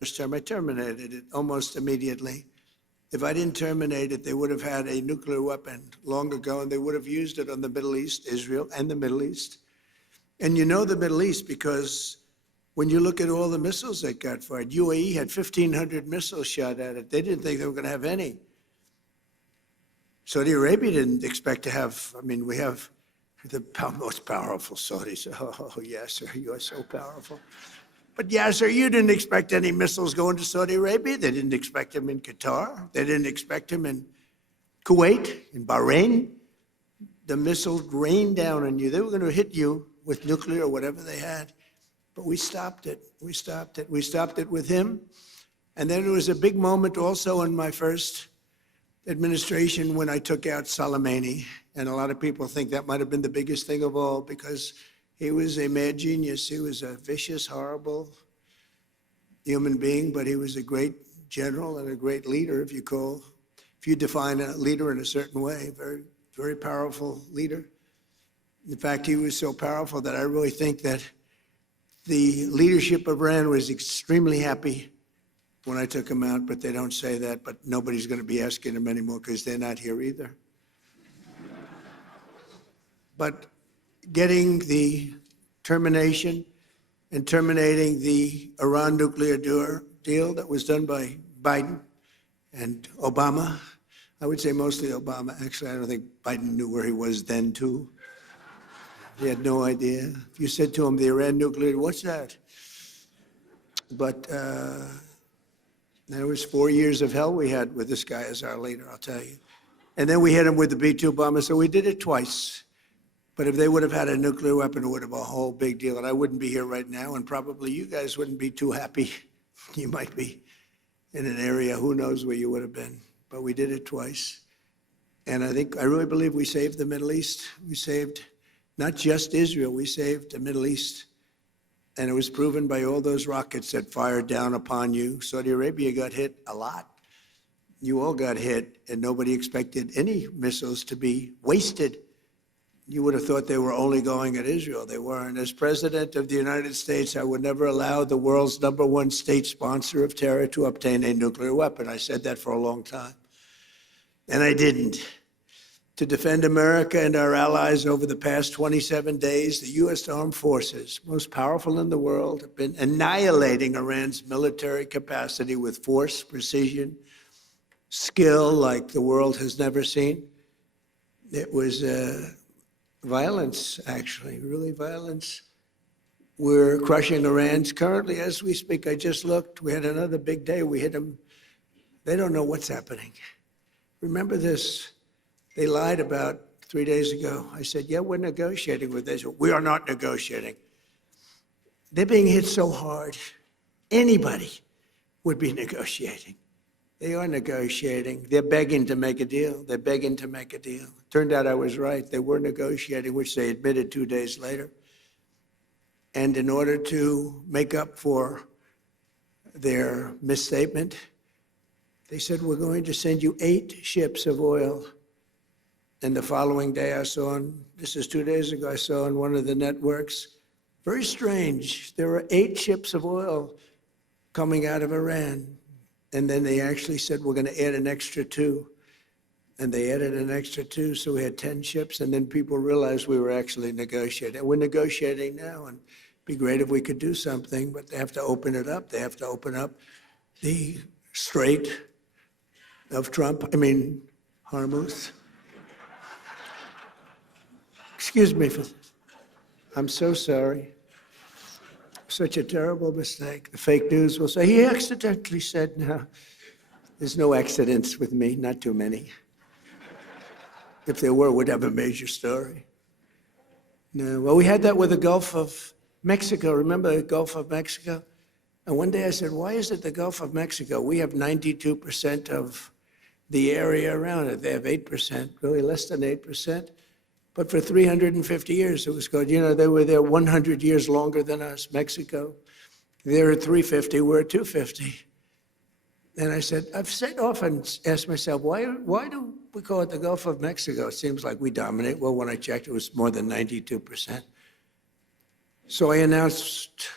first term, I terminated it almost immediately. If I didn't terminate it, they would have had a nuclear weapon long ago, and they would have used it on the Middle East, Israel, and the Middle East. And you know the Middle East because when you look at all the missiles that got fired, UAE had 1,500 missiles shot at it. They didn't think they were going to have any. Saudi Arabia didn't expect to have, I mean, we have the most powerful Saudis. Oh, Yasser, you are so powerful. But Yasser, you didn't expect any missiles going to Saudi Arabia. They didn't expect them in Qatar. They didn't expect them in Kuwait, in Bahrain. The missiles rained down on you. They were going to hit you with nuclear or whatever they had. But we stopped it. We stopped it. We stopped it with him. And then there was a big moment also in my first administration when I took out Soleimani. And a lot of people think that might have been the biggest thing of all because he was a mad genius. He was a vicious, horrible human being, but he was a great general and a great leader, if you define a leader in a certain way, very, very powerful leader. In fact, he was so powerful that I really think that the leadership of Iran was extremely happy when I took him out, but they don't say that, but nobody's going to be asking him anymore because they're not here either. But getting the termination and terminating the Iran nuclear deal that was done by Biden and Obama, I would say mostly Obama. Actually, I don't think Biden knew where he was then, too. He had no idea. If you said to him, the Iran nuclear, what's that? But there was 4 years of hell we had with this guy as our leader, I'll tell you. And then we hit him with the B-2 bomber, so we did it twice. But if they would have had a nuclear weapon, it would have been a whole big deal. And I wouldn't be here right now, and probably you guys wouldn't be too happy. You might be in an area, who knows where you would have been. But we did it twice. And I really believe we saved the Middle East. We saved not just Israel, we saved the Middle East. And it was proven by all those rockets that fired down upon you. Saudi Arabia got hit a lot. You all got hit, and nobody expected any missiles to be wasted. You would have thought they were only going at Israel. They weren't. As President of the United States, I would never allow the world's #1 state sponsor of terror to obtain a nuclear weapon. I said that for a long time. And I didn't. To defend America and our allies over the past 27 days, the U.S. Armed Forces, most powerful in the world, have been annihilating Iran's military capacity with force, precision, skill like the world has never seen. It was violence, actually, really violence. We're crushing Iran's currently, as we speak. I just looked. We had another big day. We hit them. They don't know what's happening. Remember this. They lied about 3 days ago. I said, yeah, we're negotiating with Israel. We are not negotiating. They're being hit so hard, anybody would be negotiating. They are negotiating. They're begging to make a deal. They're begging to make a deal. Turned out I was right. They were negotiating, which they admitted 2 days later. And in order to make up for their misstatement, they said, we're going to send you 8 ships of oil. And the following day I saw, this is 2 days ago, I saw on one of the networks, very strange, there were 8 ships of oil coming out of Iran. And then they actually said, we're going to add an extra 2. And they added an extra 2, so we had 10 ships. And then people realized we were actually negotiating. We're negotiating now, and it'd be great if we could do something, but they have to open it up. They have to open up the Strait of Hormuz. Excuse me for this. I'm so sorry. Such a terrible mistake. The fake news will say, he accidentally said, no. There's no accidents with me, not too many. If there were, we'd have a major story. No, well, we had that with the Gulf of Mexico. Remember the Gulf of Mexico? And one day I said, why is it the Gulf of Mexico? We have 92% of the area around it. They have 8%, really less than 8%. But for 350 years, it was good. You know, they were there 100 years longer than us, Mexico. They're at 350, we're at 250. And I said, often asked myself, why do we call it the Gulf of Mexico? It seems like we dominate. Well, when I checked, it was more than 92%. So I announced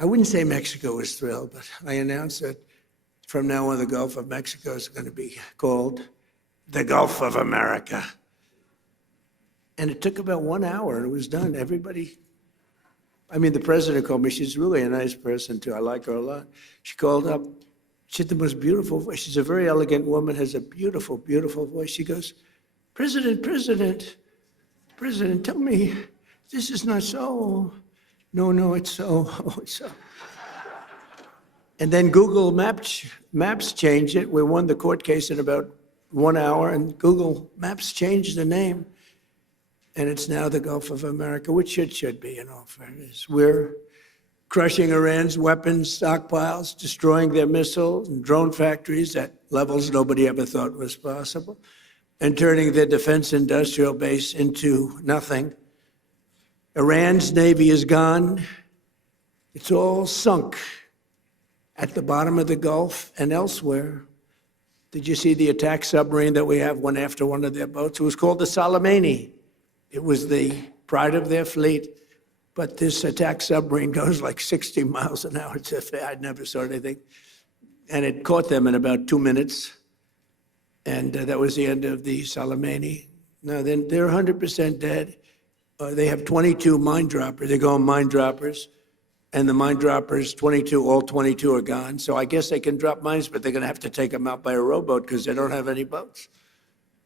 I wouldn't say Mexico was thrilled, but I announced that from now on the Gulf of Mexico is going to be called the Gulf of America. And it took about 1 hour and it was done. Everybody, I mean, the president called me. She's really a nice person too. I like her a lot. She called up. She had the most beautiful voice. She's a very elegant woman, has a beautiful, beautiful voice. She goes, President, tell me, this is not so. No, it's so. Oh, it's so. And then Google Maps changed it. We won the court case in about 1 hour, and Google Maps changed the name. And it's now the Gulf of America, which it should be, in all fairness. We're crushing Iran's weapons stockpiles, destroying their missiles and drone factories at levels nobody ever thought was possible, and turning their defense industrial base into nothing. Iran's navy is gone. It's all sunk at the bottom of the Gulf and elsewhere. Did you see the attack submarine that we have went after one of their boats? It was called the Soleimani. It was the pride of their fleet. But this attack submarine goes like 60 miles an hour. I'd never saw anything. And it caught them in about 2 minutes. And that was the end of the Soleimani. Now, then they're 100% dead. They have 22 mine droppers. They call them mine droppers. And the mine droppers, 22, all 22 are gone. So I guess they can drop mines, but they're going to have to take them out by a rowboat because they don't have any boats.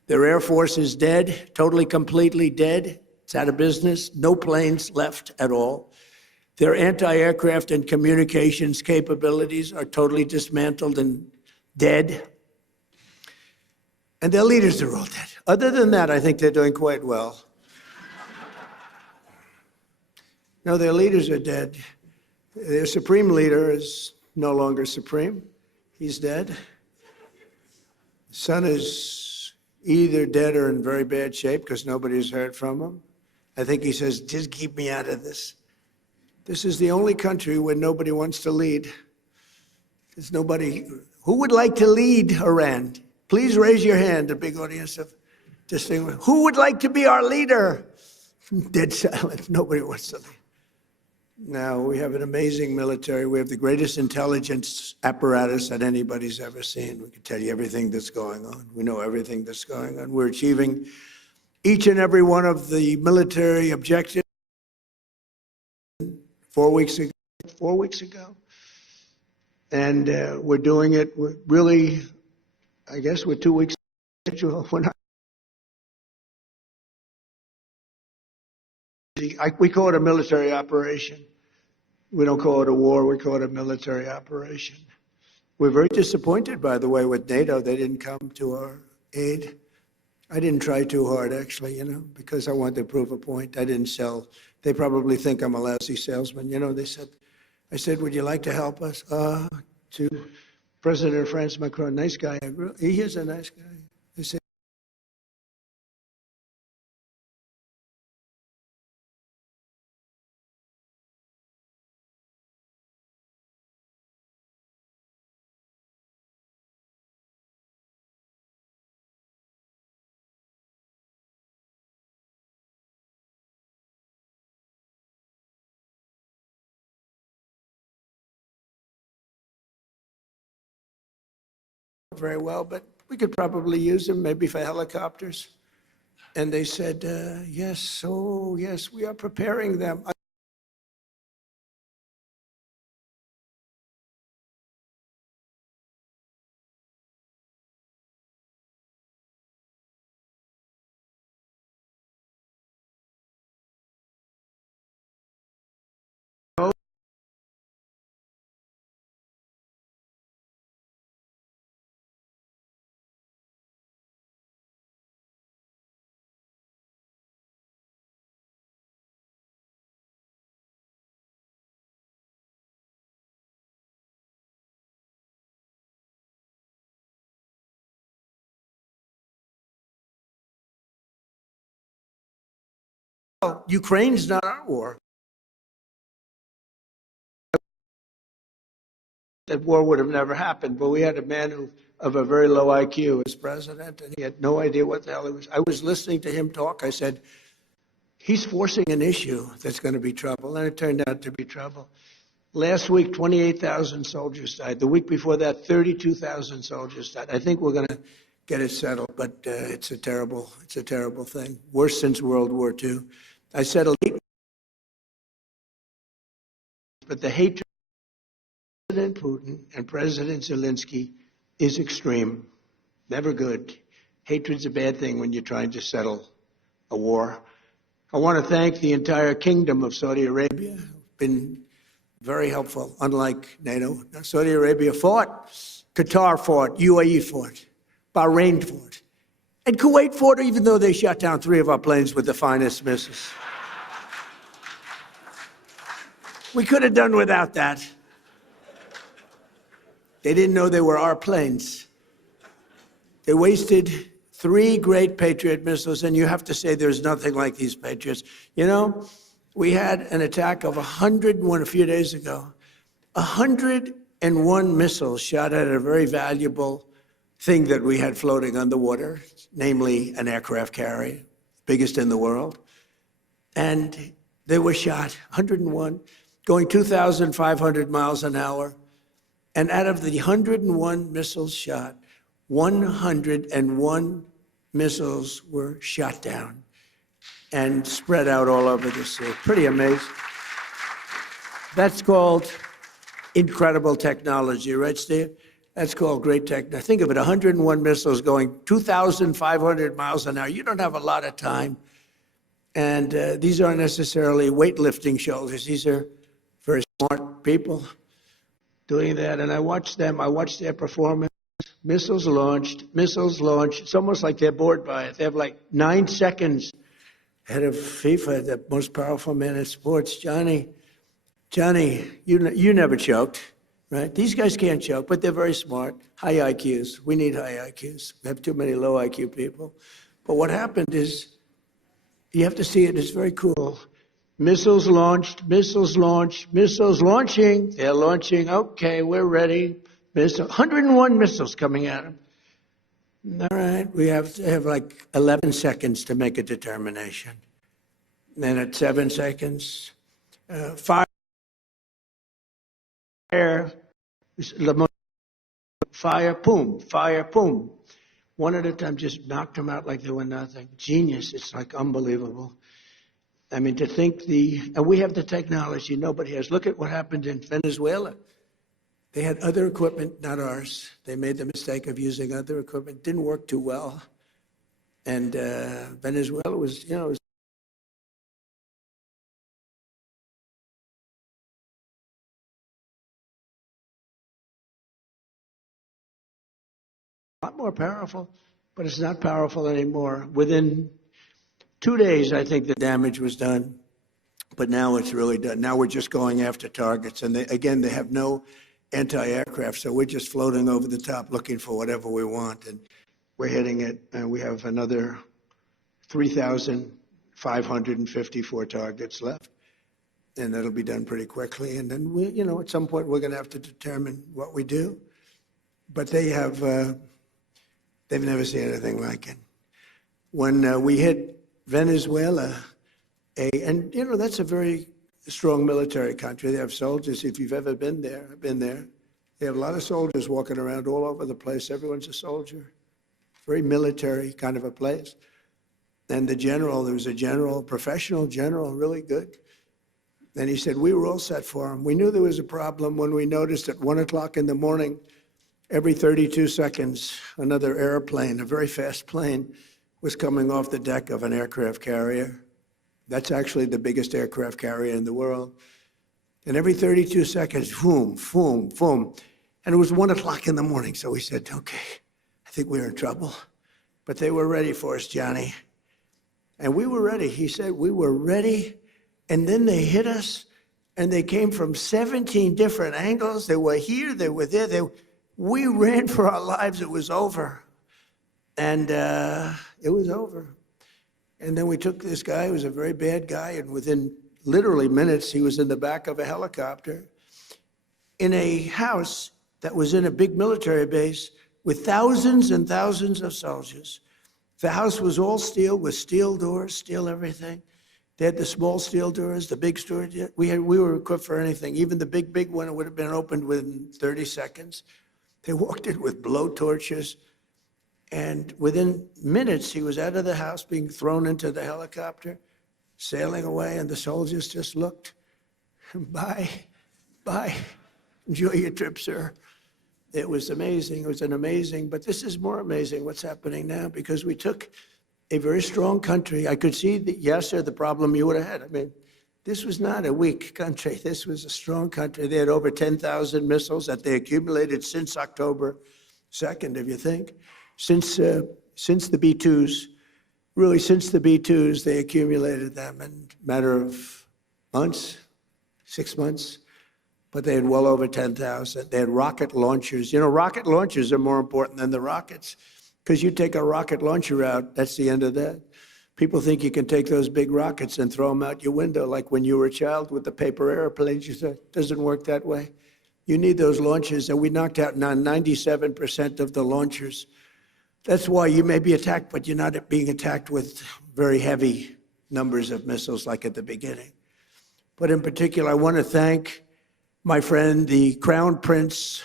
Their Air Force is dead, totally, completely dead. It's out of business. No planes left at all. Their anti-aircraft and communications capabilities are totally dismantled and dead. And their leaders are all dead. Other than that, I think they're doing quite well. No, their leaders are dead. Their supreme leader is no longer supreme. He's dead. The son is either dead or in very bad shape because nobody's heard from him. I think he says, just keep me out of this. This is the only country where nobody wants to lead. There's nobody. Who would like to lead Iran? Please raise your hand, a big audience of distinguished. Who would like to be our leader? Dead silent. Nobody wants to lead. Now, we have an amazing military. We have the greatest intelligence apparatus that anybody's ever seen. We can tell you everything that's going on. We know everything that's going on. We're achieving each and every one of the military objectives 4 weeks ago. And we're doing it really, I guess, we're 2 weeks. We're not. We call it a military operation. We don't call it a war, we call it a military operation. We're very disappointed, by the way, with NATO. They didn't come to our aid. I didn't try too hard, actually, because I wanted to prove a point. I didn't sell. They probably think I'm a lousy salesman. I said, would you like to help us? To President of France, Macron, nice guy. He is a nice guy. I said, very well, but we could probably use them maybe for helicopters. And they said, yes, oh, yes, we are preparing them. Ukraine's not our war. That war would have never happened, but we had a man of a very low IQ as president, and he had no idea what the hell he was. I was listening to him talk. I said, he's forcing an issue that's going to be trouble, and it turned out to be trouble. Last week, 28,000 soldiers died. The week before that, 32,000 soldiers died. I think we're going to get it settled, but it's a terrible thing. Worse since World War II. I settled, but the hatred of President Putin and President Zelensky is extreme. Never good. Hatred's a bad thing when you're trying to settle a war. I want to thank the entire kingdom of Saudi Arabia. Been very helpful, unlike NATO. Saudi Arabia fought, Qatar fought, UAE fought, Bahrain fought, and Kuwait fought, even though they shot down 3 of our planes with the finest missiles. We could have done without that. They didn't know they were our planes. They wasted 3 great Patriot missiles, and you have to say there's nothing like these Patriots. You know, we had an attack of 101 a few days ago. 101 missiles shot at a very valuable thing that we had floating on the water, namely an aircraft carrier, biggest in the world. And they were shot, 101, going 2,500 miles an hour. And out of the 101 missiles shot, 101 missiles were shot down and spread out all over the sea. Pretty amazing. That's called incredible technology, right, Steve? That's called great technology. Think of it, 101 missiles going 2,500 miles an hour. You don't have a lot of time. And these aren't necessarily weightlifting shoulders. These are very smart people doing that. And I watched them. I watched their performance. Missiles launched. It's almost like they're bored by it. They have like 9 seconds ahead of FIFA, the most powerful man in sports. Johnny, you never choked, right? These guys can't choke, but they're very smart. High IQs. We need high IQs. We have too many low IQ people. But what happened is, you have to see it. It's very cool. Missiles launched, missiles launching. They're launching. Okay, we're ready. 101 missiles coming at them. All right, we have to have like 11 seconds to make a determination. Then at 7 seconds, fire, boom. One at a time, just knocked them out like they were nothing. Genius, it's like unbelievable. I mean, to think and we have the technology nobody has. Look at what happened in Venezuela. They had other equipment, not ours. They made the mistake of using other equipment. Didn't work too well. And Venezuela was, was a lot more powerful, but it's not powerful anymore. Within 2 days, I think the damage was done. But now it's really done. Now we're just going after targets. And they have no anti-aircraft, so we're just floating over the top looking for whatever we want, and we're hitting it, and we have another 3,554 targets left, and that'll be done pretty quickly. And then we, at some point we're going to have to determine what we do. But they've never seen anything like it. When we hit Venezuela, that's a very strong military country. They have soldiers. If you've ever been there, I've been there. They have a lot of soldiers walking around all over the place. Everyone's a soldier. Very military kind of a place. And there was a general, professional general, really good. And he said, we were all set for him. We knew there was a problem when we noticed at 1 o'clock in the morning, every 32 seconds, another airplane, a very fast plane, was coming off the deck of an aircraft carrier. That's actually the biggest aircraft carrier in the world. And every 32 seconds, boom, boom, boom. And it was 1 o'clock in the morning. So we said, okay, I think we're in trouble. But they were ready for us, Johnny. And we were ready. He said, we were ready. And then they hit us. And they came from 17 different angles. They were here, they were there. We ran for our lives. It was over. And it was over. And then we took this guy who was a very bad guy, and within literally minutes, he was in the back of a helicopter in a house that was in a big military base with thousands and thousands of soldiers. The house was all steel, with steel doors, steel everything. They had the small steel doors, the big doors. We were equipped for anything. Even the big one would have been opened within 30 seconds. They walked in with blow torches. And within minutes, he was out of the house, being thrown into the helicopter, sailing away, and the soldiers just looked. Bye, bye. Enjoy your trip, sir. It was amazing. It was an amazing, but this is more amazing what's happening now, because we took a very strong country. I could see the Yasser, the problem you would have had. I mean, this was not a weak country. This was a strong country. They had over 10,000 missiles that they accumulated since October 2nd, if you think. Since the B-2s, really since the B-2s, they accumulated them in a matter of months, 6 months, but they had well over 10,000. They had rocket launchers. You know, rocket launchers are more important than the rockets, because you take a rocket launcher out, that's the end of that. People think you can take those big rockets and throw them out your window, like when you were a child with the paper airplanes. You said, it doesn't work that way. You need those launchers, and we knocked out now 97% of the launchers. That's why you may be attacked, but you're not being attacked with very heavy numbers of missiles like at the beginning. But in particular, I want to thank my friend, the Crown Prince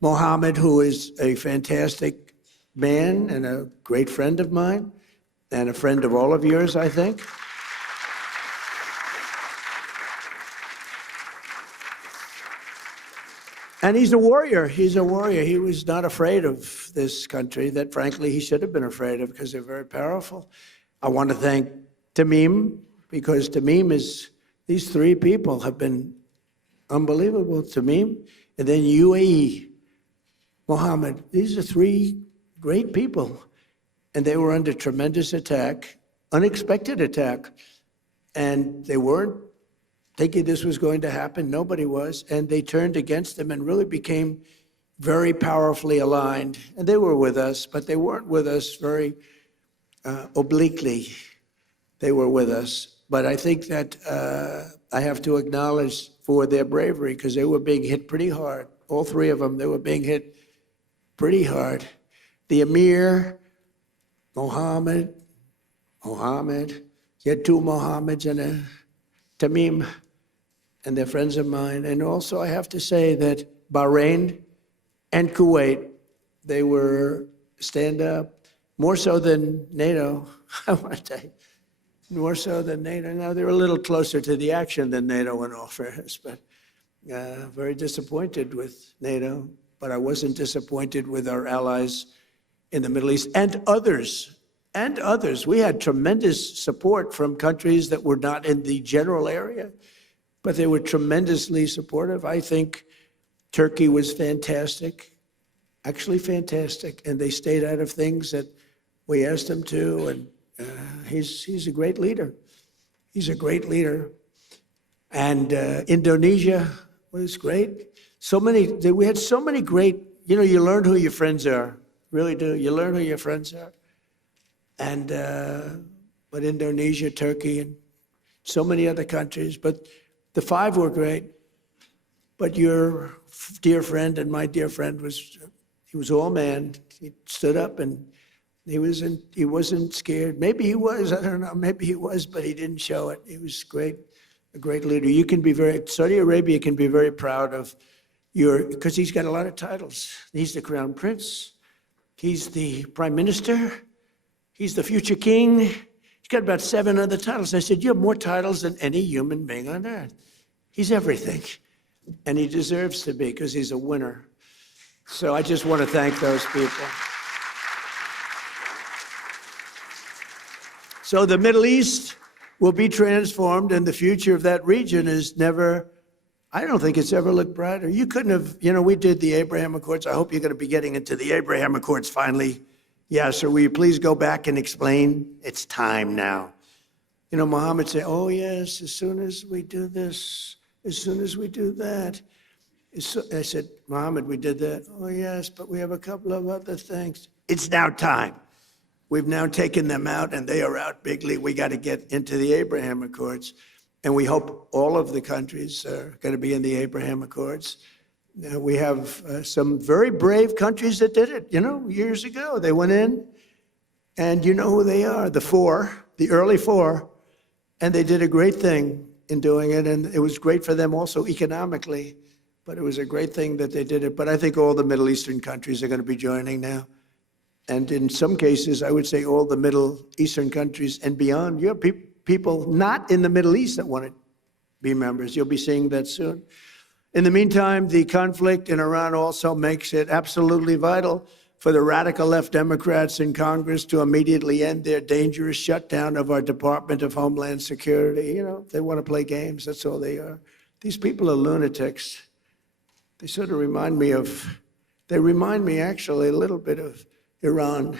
Mohammed, who is a fantastic man and a great friend of mine, and a friend of all of yours, I think. And he's a warrior. He's a warrior. He was not afraid of this country that, frankly, he should have been afraid of, because they're very powerful. I want to thank Tamim, because Tamim is, these three people have been unbelievable. Tamim, and then UAE, Mohammed. These are three great people. And they were under tremendous attack, unexpected attack. And they weren't thinking this was going to happen. Nobody was. And they turned against them and really became very powerfully aligned. And they were with us, but they weren't with us very obliquely. They were with us. But I think that I have to acknowledge for their bravery, because they were being hit pretty hard. All three of them, they were being hit pretty hard. The Emir, Mohammed, you had two Mohammeds and a Tamim, and they're friends of mine. And also I have to say that Bahrain and Kuwait, they were stand up, more so than NATO, I want to say, more so than NATO. Now, they're a little closer to the action than NATO in all fairness, but very disappointed with NATO. But I wasn't disappointed with our allies in the Middle East and others. And others. We had tremendous support from countries that were not in the general area, but they were tremendously supportive. I think Turkey was fantastic, actually fantastic, and they stayed out of things that we asked them to, and he's a great leader. He's a great leader. And Indonesia was great. We had so many great, you know, you learn who your friends are, really do. You learn who your friends are. And, but Indonesia, Turkey, and so many other countries. But the five were great. But your dear friend and my dear friend he was all man. He stood up and he wasn't scared. Maybe he was, I don't know, maybe he was, but he didn't show it. He was great, a great leader. You can be Saudi Arabia can be very proud of because he's got a lot of titles. He's the Crown Prince. He's the Prime Minister. He's the future king. He's got about 7 other titles. I said, you have more titles than any human being on earth. He's everything. And he deserves to be, because he's a winner. So I just want to thank those people. So the Middle East will be transformed, and the future of that region is I don't think it's ever looked brighter. You couldn't have, we did the Abraham Accords. I hope you're going to be getting into the Abraham Accords finally. Yeah, sir, will you please go back and explain? It's time now. Mohammed said, oh, yes, as soon as we do this, as soon as we do that. I said, Mohammed, we did that. Oh, yes, but we have a couple of other things. It's now time. We've now taken them out, and they are out bigly. We got to get into the Abraham Accords. And we hope all of the countries are going to be in the Abraham Accords. We have some very brave countries that did it, years ago. They went in, and you know who they are, the early four. And they did a great thing in doing it, and it was great for them also economically, but it was a great thing that they did it. But I think all the Middle Eastern countries are going to be joining now. And in some cases, I would say all the Middle Eastern countries and beyond. You have people not in the Middle East that want to be members. You'll be seeing that soon. In the meantime, the conflict in Iran also makes it absolutely vital for the radical left Democrats in Congress to immediately end their dangerous shutdown of our Department of Homeland Security. You know, they want to play games. That's all they are. These people are lunatics. They sort of remind me actually a little bit of Iran.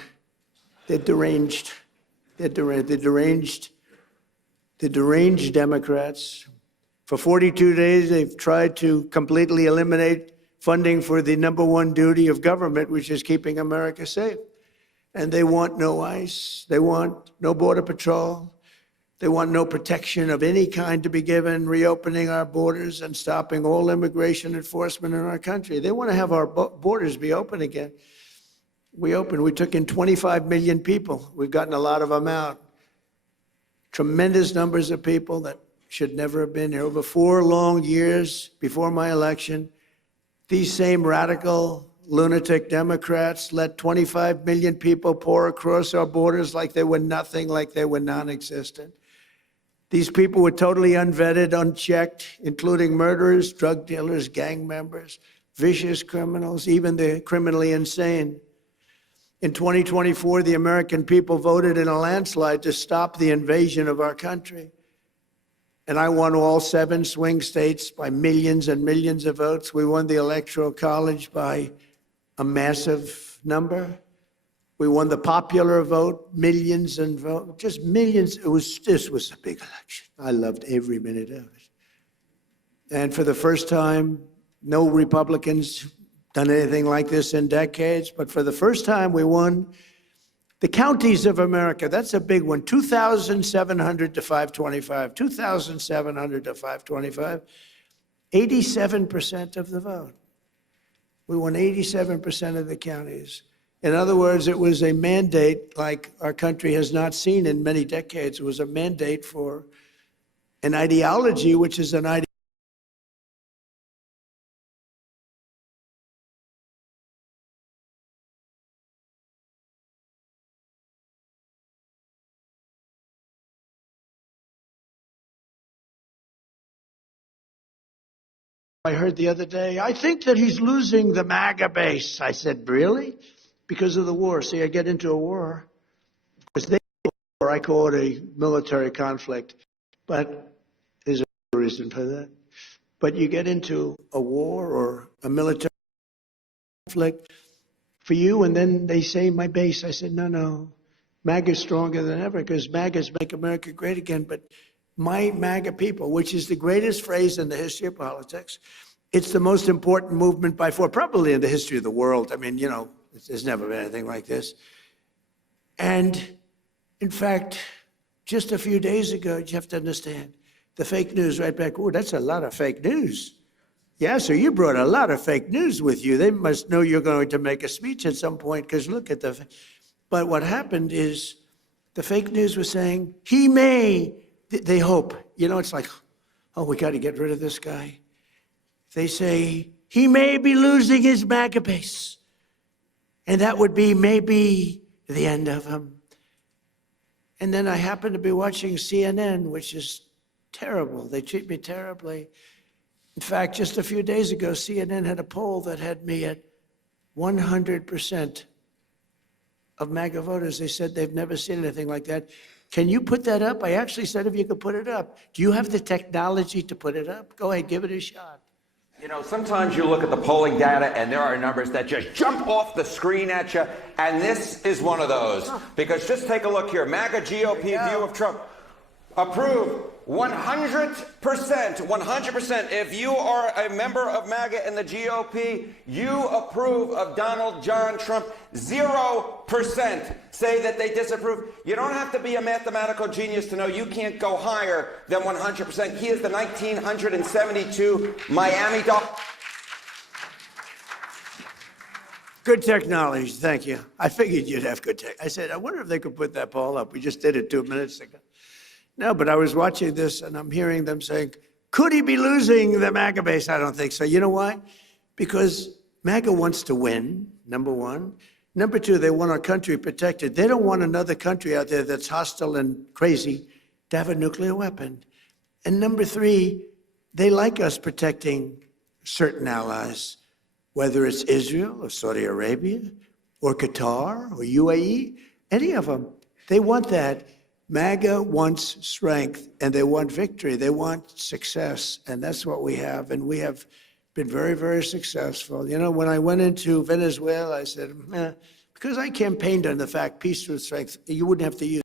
They're deranged. They're deranged Democrats. For 42 days, they've tried to completely eliminate funding for the number one duty of government, which is keeping America safe. And they want no ICE. They want no Border Patrol. They want no protection of any kind to be given, reopening our borders and stopping all immigration enforcement in our country. They want to have our borders be open again. We took in 25 million people. We've gotten a lot of them out. Tremendous numbers of people that should never have been here. Over 4 long years before my election, these same radical, lunatic Democrats let 25 million people pour across our borders like they were nothing, like they were non-existent. These people were totally unvetted, unchecked, including murderers, drug dealers, gang members, vicious criminals, even the criminally insane. In 2024, the American people voted in a landslide to stop the invasion of our country. And I won all 7 swing states by millions and millions of votes. We won the Electoral College by a massive number. We won the popular vote, millions and vote, just millions. This was a big election. I loved every minute of it. And for the first time, no Republicans done anything like this in decades, but for the first time, we won the counties of America. That's a big one. 2,700 to 525. 2,700 to 525. 87% of the vote. We won 87% of the counties. In other words, it was a mandate like our country has not seen in many decades. It was a mandate for an ideology, which is an ideology. I heard the other day, I think that he's losing the MAGA base. I said, really? Because of the war. See, I get into a war. Because I call it a military conflict. But there's a reason for that. But you get into a war or a military conflict for you, and then they say, my base. I said, no. MAGA is stronger than ever because MAGAs make America great again. But my MAGA people, which is the greatest phrase in the history of politics. It's the most important movement by far, probably in the history of the world. I mean, you know, there's never been anything like this. And in fact, just a few days ago, you have to understand, the fake news right back, oh, that's a lot of fake news. Yeah, so you brought a lot of fake news with you. They must know you're going to make a speech at some point because look at the, but what happened is the fake news was saying, he may, they hope, you know, it's like, oh, we got to get rid of this guy. They say, he may be losing his MAGA base. And that would be maybe the end of him. And then I happened to be watching CNN, which is terrible. They treat me terribly. In fact, just a few days ago, CNN had a poll that had me at 100% of MAGA voters. They said they've never seen anything like that. Can you put that up? I actually said if you could put it up. Do you have the technology to put it up? Go ahead, give it a shot. You know, sometimes you look at the polling data and there are numbers that just jump off the screen at you, and this is one of those. Because just take a look here. MAGA GOP view of Trump. Approve 100%, 100%. If you are a member of MAGA and the GOP, you approve of Donald John Trump. 0% say that they disapprove. You don't have to be a mathematical genius to know you can't go higher than 100%. He is the 1972 Miami Dolphins. Good technology, thank you. I figured you'd have good tech. I said, I wonder if they could put that poll up. We just did it 2 minutes ago. No, but I was watching this and I'm hearing them saying, could he be losing the MAGA base? I don't think so. You know why? Because MAGA wants to win, number one. Number two, they want our country protected. They don't want another country out there that's hostile and crazy to have a nuclear weapon. And number three, they like us protecting certain allies, whether it's Israel or Saudi Arabia or Qatar or UAE, any of them. They want that. MAGA wants strength and they want victory. They want success. And that's what we have. And we have been very, very successful. You know, when I went into Venezuela, I said, because I campaigned on the fact peace through strength, you wouldn't have to use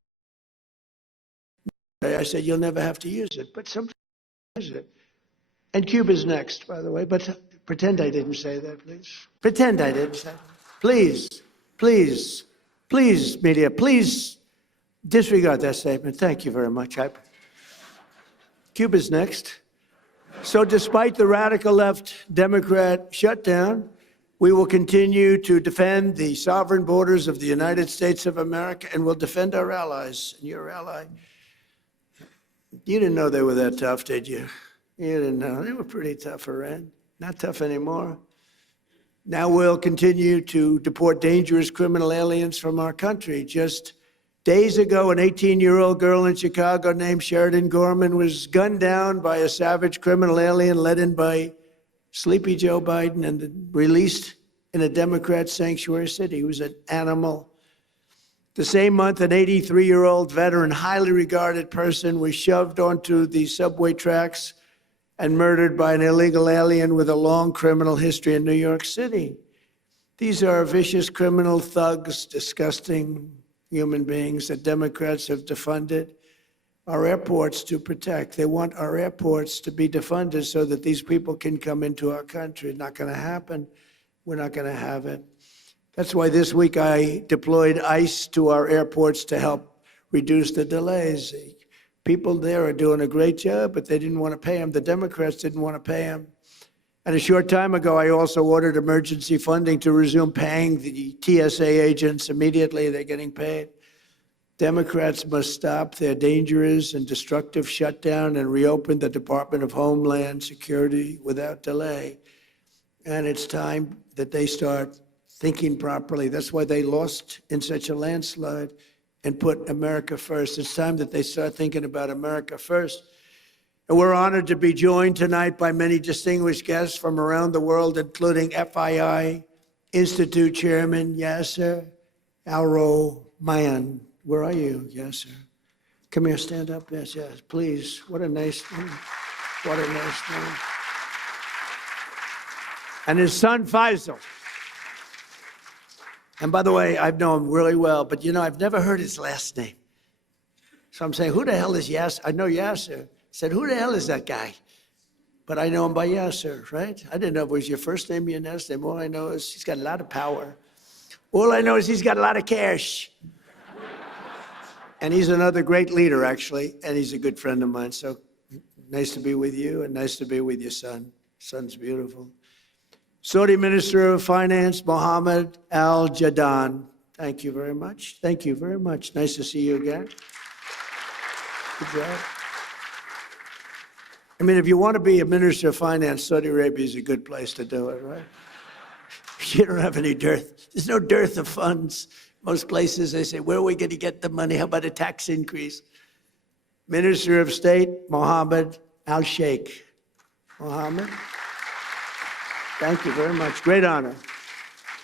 it. I said, you'll never have to use it, but sometimes use it. And Cuba's next, by the way, but pretend I didn't say that, please. Pretend I didn't say that. Please, please, please, media, please disregard that statement. Thank you very much. Cuba's next. So despite the radical left Democrat shutdown, we will continue to defend the sovereign borders of the United States of America, and we'll defend our allies. And your ally, you didn't know they were that tough, did you? You didn't know. They were pretty tough, Iran. Not tough anymore. Now we'll continue to deport dangerous criminal aliens from our country. Just days ago, an 18-year-old girl in Chicago named Sheridan Gorman was gunned down by a savage criminal alien led in by Sleepy Joe Biden and released in a Democrat sanctuary city. He was an animal. The same month, an 83-year-old veteran, highly regarded person, was shoved onto the subway tracks and murdered by an illegal alien with a long criminal history in New York City. These are vicious criminal thugs, disgusting human beings that Democrats have defunded our airports to protect. They want our airports to be defunded so that these people can come into our country. Not going to happen. We're not going to have it. That's why this week I deployed ICE to our airports to help reduce the delays. People there are doing a great job, but they didn't want to pay them. The Democrats didn't want to pay them. And a short time ago, I also ordered emergency funding to resume paying the TSA agents immediately. They're getting paid. Democrats must stop their dangerous and destructive shutdown and reopen the Department of Homeland Security without delay. And it's time that they start thinking properly. That's why they lost in such a landslide and put America first. It's time that they start thinking about America first. And we're honored to be joined tonight by many distinguished guests from around the world, including FII Institute Chairman Yasser Al-Romayyan. Where are you, Yasser? Come here, stand up. Yes, yes, please. What a nice name. What a nice name. And his son, Faisal. And by the way, I've known him really well, but you know, I've never heard his last name. So I'm saying, who the hell is Yasser? I know Yasser. I said, who the hell is that guy? But I know him by Yasser, right? I didn't know if it was your first name or your last name. All I know is he's got a lot of power. All I know is he's got a lot of cash. And he's another great leader, actually, and he's a good friend of mine. So nice to be with you and nice to be with your son. Son's beautiful. Saudi Minister of Finance, Mohammed Al-Jadaan. Thank you very much. Thank you very much. Nice to see you again. Good job. I mean, if you want to be a Minister of Finance, Saudi Arabia is a good place to do it, right? You don't have any dearth. There's no dearth of funds. Most places, they say, where are we going to get the money? How about a tax increase? Minister of State, Mohammed Al-Sheikh. Mohammed. Thank you very much. Great honor.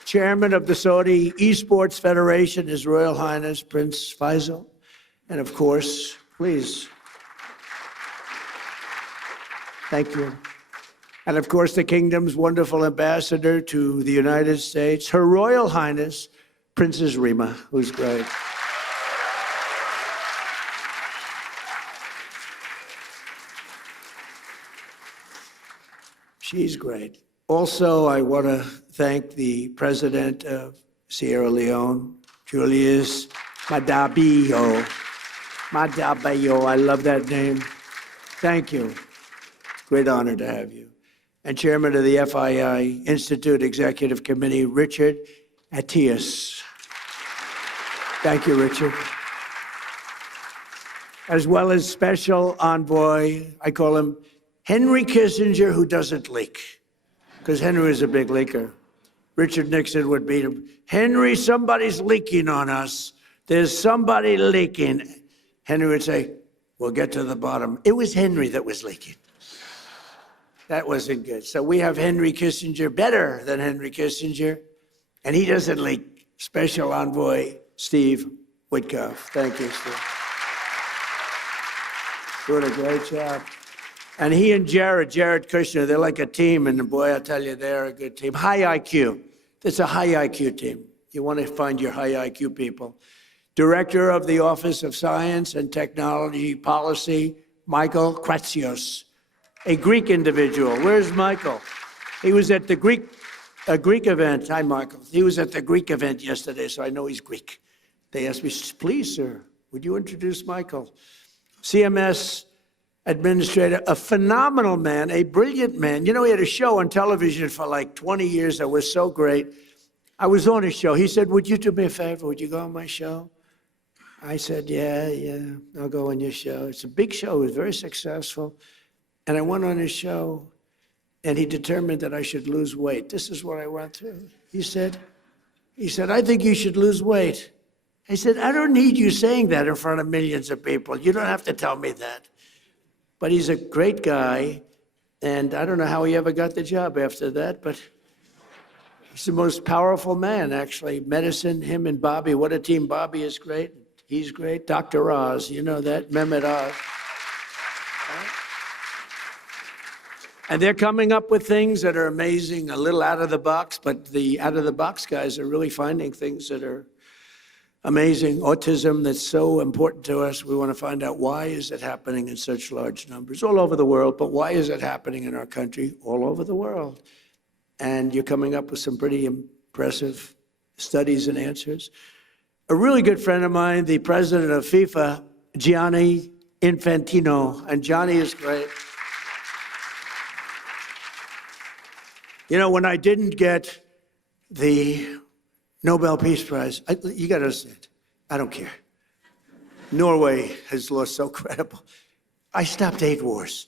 Chairman of the Saudi Esports Federation, His Royal Highness Prince Faisal. And of course, please. Thank you. And of course, the kingdom's wonderful ambassador to the United States, Her Royal Highness Princess Rima, who's great. She's great. Also, I want to thank the president of Sierra Leone, Julius Madabio. Madabio, I love that name. Thank you. Great honor to have you. And chairman of the FII Institute Executive Committee, Richard Atias. Thank you, Richard. as well as special envoy, I call him Henry Kissinger, who doesn't leak, because Henry is a big leaker. Richard Nixon would beat him. Henry, somebody's leaking on us. There's somebody leaking. Henry would say, we'll get to the bottom. It was Henry that was leaking. That wasn't good. So we have Henry Kissinger, better than Henry Kissinger, and he doesn't leak. Special envoy Steve Witkoff. Thank you, Steve. Doing a great job. And he and Jared Kushner, they're like a team, and boy, I tell you, they're a good team. High IQ. It's a high IQ team. You want to find your high IQ people. Director of the Office of Science and Technology Policy, Michael Kratsios, a Greek individual. Where's Michael? He was at the Greek event. Hi, Michael. He was at the Greek event yesterday, so I know he's Greek. They asked me, please, sir, would you introduce Michael? CMS administrator, a phenomenal man, a brilliant man. You know, he had a show on television for like 20 years that was so great. I was on his show. He said, would you do me a favor? Would you go on my show? I said, yeah, I'll go on your show. It's a big show. It was very successful. And I went on his show, and he determined that I should lose weight. This is what I went through. He said, I think you should lose weight. I said, I don't need you saying that in front of millions of people. You don't have to tell me that. But he's a great guy, and I don't know how he ever got the job after that, but he's the most powerful man, actually. Medicine, him and Bobby, what a team. Bobby is great. He's great. Dr. Oz, you know that, Mehmet Oz. And they're coming up with things that are amazing, a little out of the box, but the out of the box guys are really finding things that are amazing. Autism, that's so important to us. We want to find out why is it happening in such large numbers all over the world, but why is it happening in our country all over the world? And you're coming up with some pretty impressive studies and answers. A really good friend of mine, the president of FIFA, Gianni Infantino, and Johnny is great. You know, when I didn't get the Nobel Peace Prize, you got to understand, I don't care. Norway has lost so credible. I stopped 8 wars.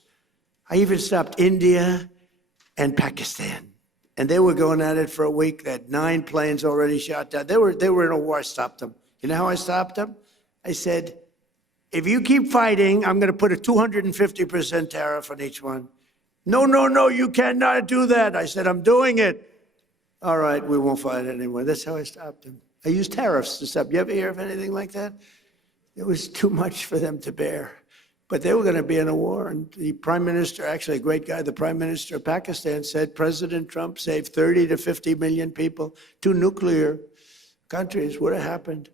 I even stopped India and Pakistan. And they were going at it for a week. They had 9 planes already shot down. They were in a war. I stopped them. You know how I stopped them? I said, if you keep fighting, I'm going to put a 250% tariff on each one. No, you cannot do that. I said, I'm doing it. All right, we won't fight anymore. That's how I stopped them. I used tariffs to stop. You ever hear of anything like that? It was too much for them to bear. But they were going to be in a war. And the prime minister, actually a great guy, the prime minister of Pakistan said President Trump saved 30 to 50 million people. 2 nuclear countries would have happened.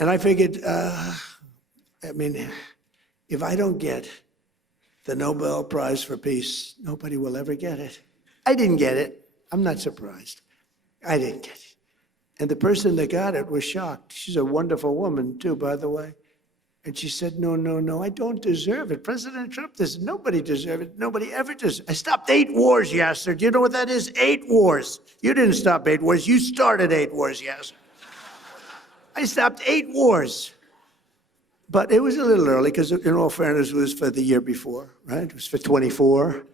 And I figured, if I don't get the Nobel Prize for Peace, nobody will ever get it. I didn't get it. I'm not surprised. I didn't get it. And the person that got it was shocked. She's a wonderful woman, too, by the way. And she said, no, I don't deserve it. President Trump does. Nobody deserves it. Nobody ever does. I stopped 8 wars, Yasser. Do you know what that is? 8 wars. You didn't stop 8 wars. You started 8 wars, Yasser. I stopped 8 wars. But it was a little early because, in all fairness, it was for the year before, right? It was for 24.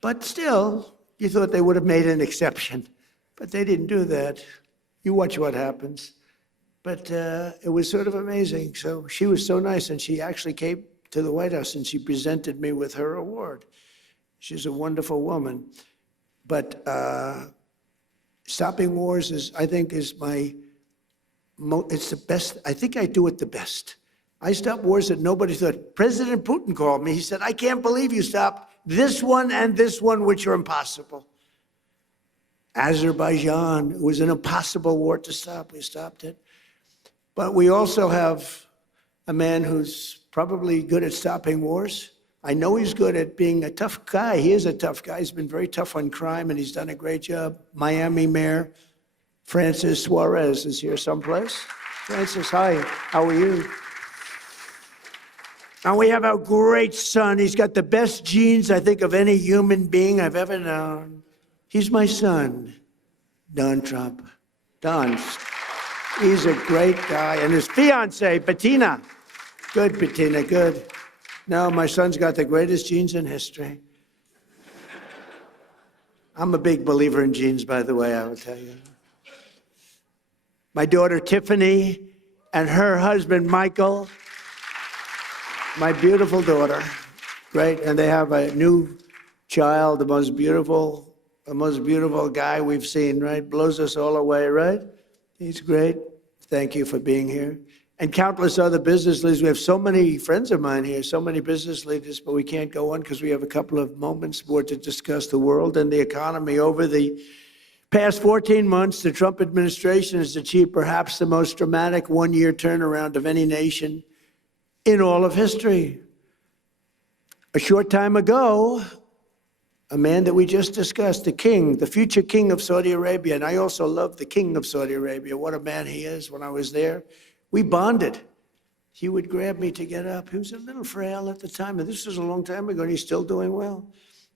But still, you thought they would have made an exception. But they didn't do that. You watch what happens. But it was sort of amazing. So she was so nice, and she actually came to the White House, and she presented me with her award. She's a wonderful woman. But stopping wars is, I think, it's the best. I think I do it the best. I stopped wars that nobody thought. President Putin called me. He said, I can't believe you stopped this one and this one, which are impossible. Azerbaijan, it was an impossible war to stop. We stopped it. But we also have a man who's probably good at stopping wars. I know he's good at being a tough guy. He is a tough guy. He's been very tough on crime, and he's done a great job. Miami Mayor Francis Suarez is here someplace. Francis, hi. How are you? And we have our great son. He's got the best genes, I think, of any human being I've ever known. He's my son, Don Trump. Don, he's a great guy. And his fiancée, Bettina. Good, Bettina, good. No, my son's got the greatest genes in history. I'm a big believer in genes, by the way, I will tell you. My daughter Tiffany and her husband Michael, my beautiful daughter, great, and they have a new child, the most beautiful guy we've seen, right? Blows us all away, right? He's great. Thank you for being here. And countless other business leaders. We have so many friends of mine here, so many business leaders, but we can't go on because we have a couple of moments more to discuss the world and the economy. Over the past 14 months, the Trump administration has achieved perhaps the most dramatic one-year turnaround of any nation in all of history. A short time ago, a man that we just discussed, the king, the future king of Saudi Arabia, and I also love the king of Saudi Arabia. What a man he is. When I was there, we bonded. He would grab me to get up. He was a little frail at the time, and this was a long time ago, and he's still doing well.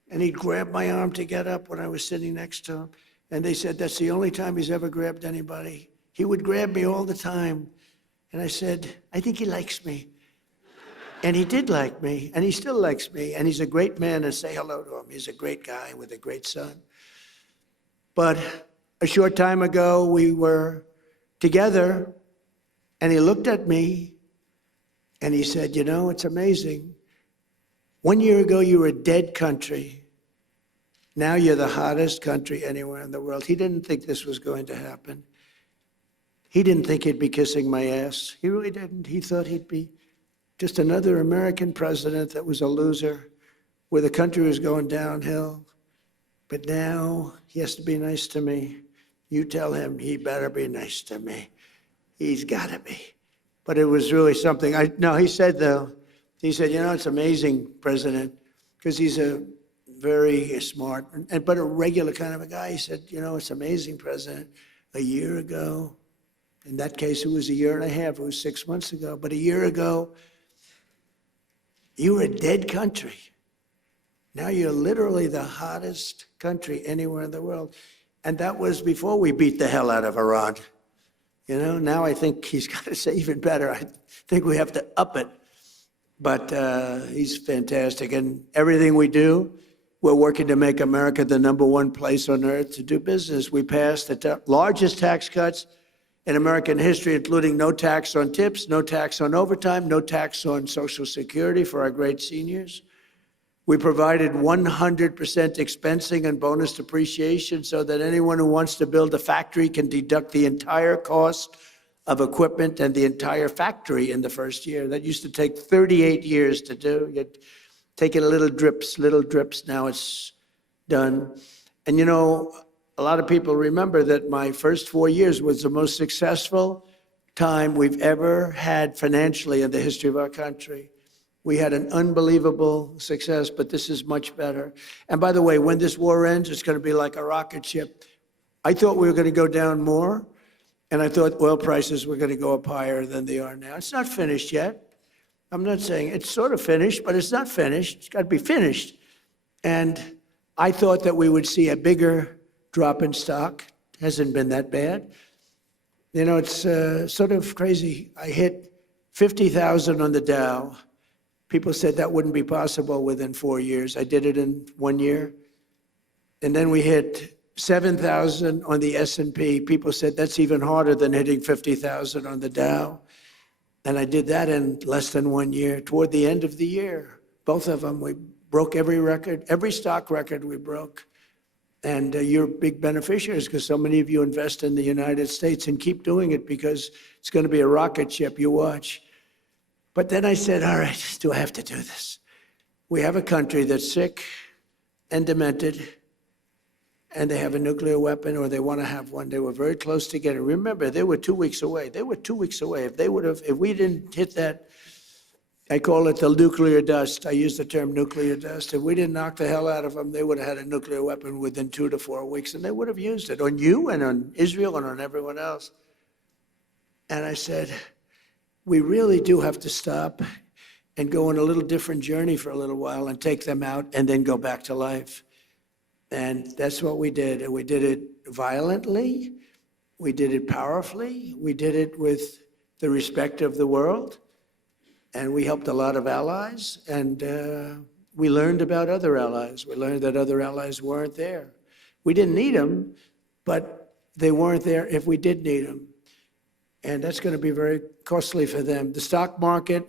And he'd grab my arm to get up when I was sitting next to him. And they said that's the only time he's ever grabbed anybody. He would grab me all the time. And I said, I think he likes me. And he did like me, and he still likes me, and he's a great man, and say hello to him. He's a great guy with a great son. But a short time ago, we were together, and he looked at me, and he said, you know, it's amazing. 1 year ago, you were a dead country. Now you're the hottest country anywhere in the world. He didn't think this was going to happen. He didn't think he'd be kissing my ass. He really didn't. He thought he'd be just another American president that was a loser, where the country was going downhill. But now he has to be nice to me. You tell him he better be nice to me. He's got to be. But it was really something. He said, you know, it's amazing, President, because he's a very smart, but a regular kind of a guy. He said, you know, it's amazing, President. A year ago, in that case, it was a year and a half. It was 6 months ago. But a year ago, you were a dead country. Now you're literally the hottest country anywhere in the world. And that was before we beat the hell out of Iran. You know, now I think he's got to say even better. I think we have to up it. But he's fantastic. And everything we do, we're working to make America the #1 place on earth to do business. We passed the largest tax cuts in American history, including no tax on tips, no tax on overtime, no tax on Social Security for our great seniors. We provided 100% expensing and bonus depreciation so that anyone who wants to build a factory can deduct the entire cost of equipment and the entire factory in the first year. That used to take 38 years to do. You'd take it little drips, now it's done. And you know, a lot of people remember that my first 4 years was the most successful time we've ever had financially in the history of our country. We had an unbelievable success, but this is much better. And by the way, when this war ends, it's going to be like a rocket ship. I thought we were going to go down more, and I thought oil prices were going to go up higher than they are now. It's not finished yet. I'm not saying it's sort of finished, but it's not finished. It's got to be finished. And I thought that we would see a bigger drop in stock. Hasn't been that bad. You know, it's sort of crazy. I hit 50,000 on the Dow. People said that wouldn't be possible within 4 years. I did it in 1 year. And then we hit 7,000 on the S&P. People said that's even harder than hitting 50,000 on the Dow. And I did that in less than 1 year. Toward the end of the year, both of them, we broke every record, every stock record we broke. And you're big beneficiaries because so many of you invest in the United States, and keep doing it because it's going to be a rocket ship. You watch. But then I said, all right, do I have to do this? We have a country that's sick and demented, and they have a nuclear weapon, or they want to have one. They were very close to getting it. Remember, they were 2 weeks away. They were 2 weeks away. If we didn't hit that, I call it the nuclear dust. I use the term nuclear dust. If we didn't knock the hell out of them, they would have had a nuclear weapon within 2 to 4 weeks, and they would have used it on you and on Israel and on everyone else. And I said, we really do have to stop and go on a little different journey for a little while and take them out and then go back to life. And that's what we did. And we did it violently. We did it powerfully. We did it with the respect of the world. and we helped a lot of allies, and we learned about other allies. We learned that other allies weren't there. We didn't need them, but they weren't there if we did need them. And that's going to be very costly for them. The stock market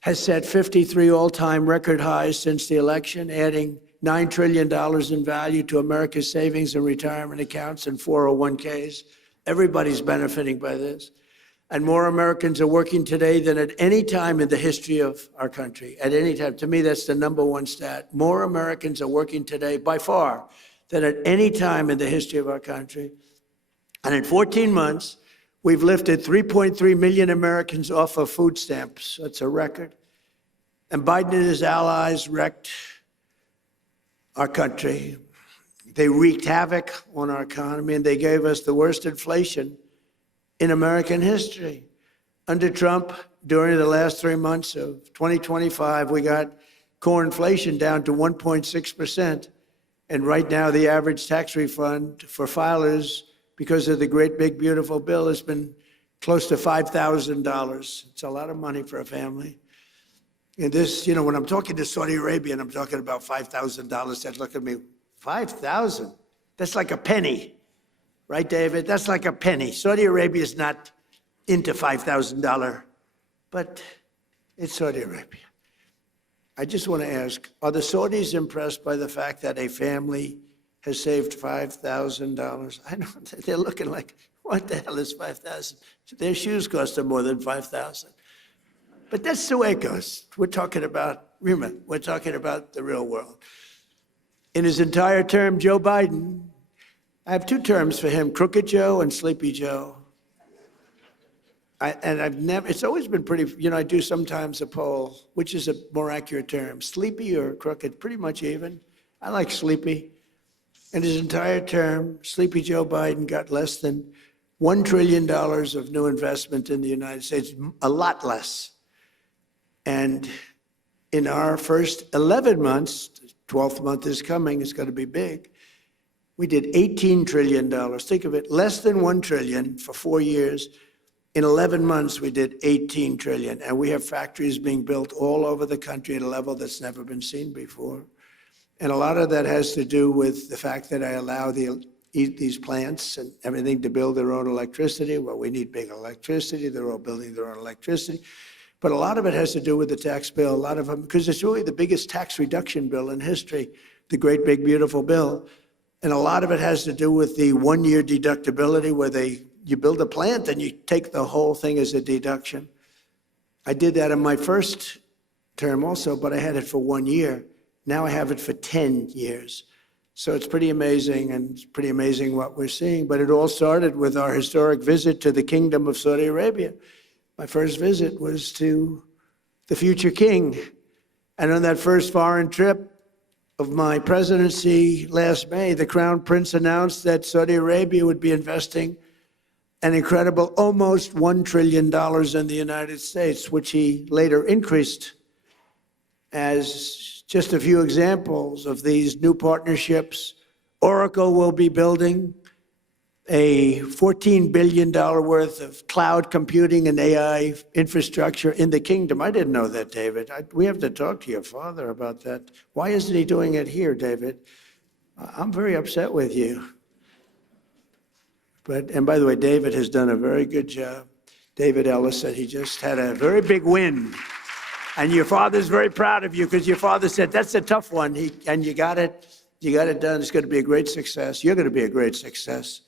has set 53 all-time record highs since the election, adding $9 trillion in value to America's savings and retirement accounts and 401ks. Everybody's benefiting by this. And more Americans are working today than at any time in the history of our country. At any time. To me, that's the number one stat. More Americans are working today, by far, than at any time in the history of our country. And in 14 months, we've lifted 3.3 million Americans off of food stamps. That's a record. And Biden and his allies wrecked our country. They wreaked havoc on our economy, and they gave us the worst inflation in American history. Under Trump, during the last 3 months of 2025, we got core inflation down to 1.6%. And right now, the average tax refund for filers, because of the great big beautiful bill, has been close to $5,000. It's a lot of money for a family. And this, when I'm talking to Saudi Arabia and I'm talking about $5,000, they look at me, 5,000? That's like a penny, right, David? That's like a penny. Saudi Arabia is not into $5,000, but it's Saudi Arabia. I just want to ask, are the Saudis impressed by the fact that a family has saved $5,000? I know they're looking like, what the hell is 5,000? Their shoes cost them more than 5,000. But that's the way it goes. We're talking about the real world. In his entire term, Joe Biden, I have two terms for him, Crooked Joe and Sleepy Joe. It's always been pretty, I do sometimes a poll, which is a more accurate term, sleepy or crooked, pretty much even. I like sleepy. In his entire term, Sleepy Joe Biden got less than $1 trillion of new investment in the United States, a lot less. And in our first 11 months, 12th month is coming, it's going to be big, we did $18 trillion. Think of it, less than $1 trillion for 4 years. In 11 months, we did $18 trillion. And we have factories being built all over the country at a level that's never been seen before. And a lot of that has to do with the fact that I allow these plants and everything to build their own electricity. Well, we need big electricity. They're all building their own electricity. But a lot of it has to do with the tax bill, a lot of them, because it's really the biggest tax reduction bill in history, the great big beautiful bill. And a lot of it has to do with the one-year deductibility where you build a plant and you take the whole thing as a deduction. I did that in my first term also, but I had it for 1 year. Now I have it for 10 years. So it's pretty amazing, and it's pretty amazing what we're seeing. But it all started with our historic visit to the Kingdom of Saudi Arabia. My first visit was to the future king. And on that first foreign trip of my presidency last May, the Crown Prince announced that Saudi Arabia would be investing an incredible almost $1 trillion in the United States, which he later increased. As just a few examples of these new partnerships, Oracle will be building a $14 billion worth of cloud computing and AI infrastructure in the kingdom. I didn't know that, David. We have to talk to your father about that. Why isn't he doing it here, David? I'm very upset with you. And by the way, David has done a very good job. David Ellis said he just had a very big win. And your father's very proud of you because your father said, that's a tough one. And you got it done. It's going to be a great success. You're going to be a great success.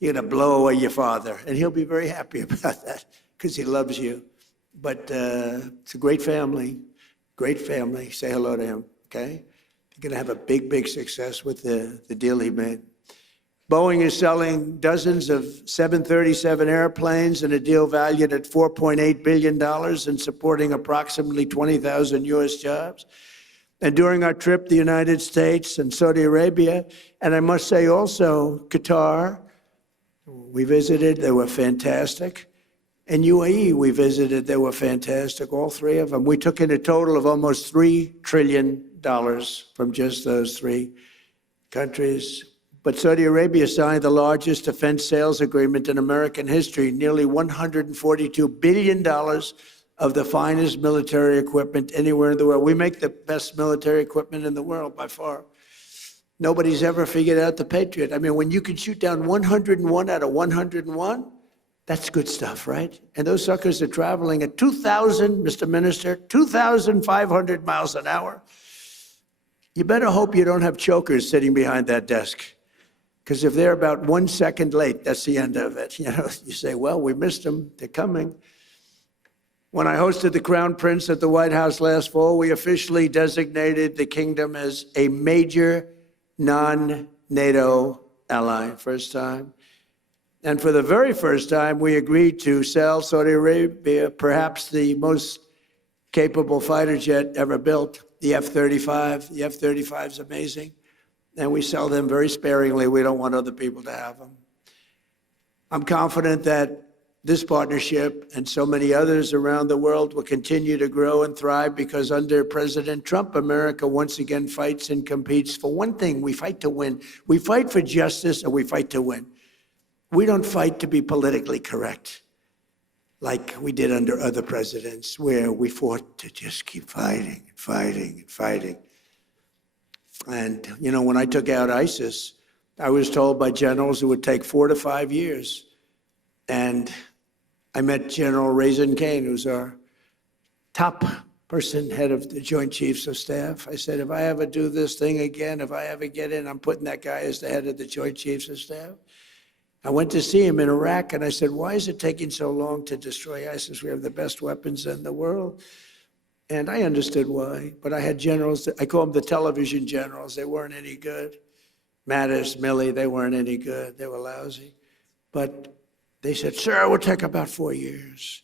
You're going to blow away your father. And he'll be very happy about that because he loves you. But it's a great family, great family. Say hello to him, okay? You're going to have a big, big success with the deal he made. Boeing is selling dozens of 737 airplanes in a deal valued at $4.8 billion and supporting approximately 20,000 U.S. jobs. And during our trip, the United States and Saudi Arabia, and I must say also Qatar, we visited, they were fantastic. And UAE, we visited, they were fantastic, all three of them. We took in a total of almost $3 trillion from just those three countries. But Saudi Arabia signed the largest defense sales agreement in American history, nearly $142 billion of the finest military equipment anywhere in the world. We make the best military equipment in the world by far. Nobody's ever figured out the Patriot. I mean, when you can shoot down 101 out of 101, that's good stuff, right? And those suckers are traveling at 2,000, Mr. Minister, 2,500 miles an hour. You better hope you don't have chokers sitting behind that desk. Because if they're about 1 second late, that's the end of it. You know, you say, well, we missed them. They're coming. When I hosted the Crown Prince at the White House last fall, we officially designated the kingdom as a major non-NATO ally, first time. And for the very first time, we agreed to sell Saudi Arabia perhaps the most capable fighter jet ever built, the F-35. The F-35 is amazing. And we sell them very sparingly. We don't want other people to have them. I'm confident that this partnership and so many others around the world will continue to grow and thrive because under President Trump, America once again fights and competes for one thing. We fight to win. We fight for justice and we fight to win. We don't fight to be politically correct like we did under other presidents where we fought to just keep fighting and fighting and fighting. And, you know, when I took out ISIS, I was told by generals it would take 4 to 5 years. And I met General Raisin Kane, who's our top person, head of the Joint Chiefs of Staff. I said, if I ever do this thing again, if I ever get in, I'm putting that guy as the head of the Joint Chiefs of Staff. I went to see him in Iraq, and I said, why is it taking so long to destroy ISIS? We have the best weapons in the world. And I understood why, but I had generals, I call them the television generals. They weren't any good. Mattis, Milley, they weren't any good. They were lousy. But they said, sir, it will take about 4 years.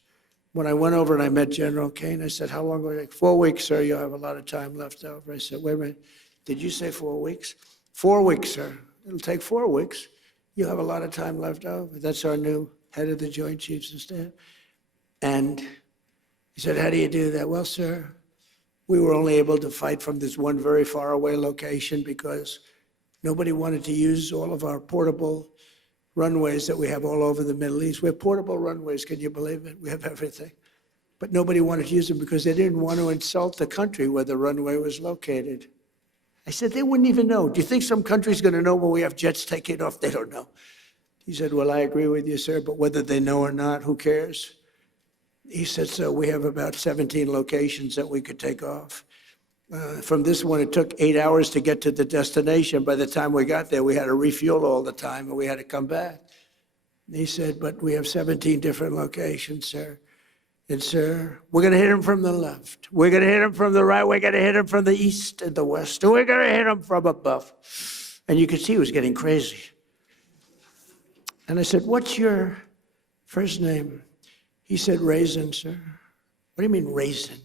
When I went over and I met General Kane, I said, how long will it take? 4 weeks, sir, you'll have a lot of time left over. I said, wait a minute, did you say 4 weeks? 4 weeks, sir. It'll take 4 weeks. You'll have a lot of time left over. That's our new head of the Joint Chiefs of Staff. And he said, how do you do that? Well, sir, we were only able to fight from this one very far away location because nobody wanted to use all of our portable runways that we have all over the Middle East. We have portable runways, can you believe it? We have everything. But nobody wanted to use them because they didn't want to insult the country where the runway was located. I said, they wouldn't even know. Do you think some country's going to know when we have jets taking off? They don't know. He said, well, I agree with you, sir, but whether they know or not, who cares? He said, so we have about 17 locations that we could take off. From this one, it took 8 hours to get to the destination. By the time we got there, we had to refuel all the time, and we had to come back. He said, but we have 17 different locations, sir. And, sir, we're going to hit them from the left. We're going to hit them from the right. We're going to hit them from the east and the west. And we're going to hit them from above. And you could see he was getting crazy. And I said, what's your first name? He said, Raisin, sir. What do you mean, Raisin?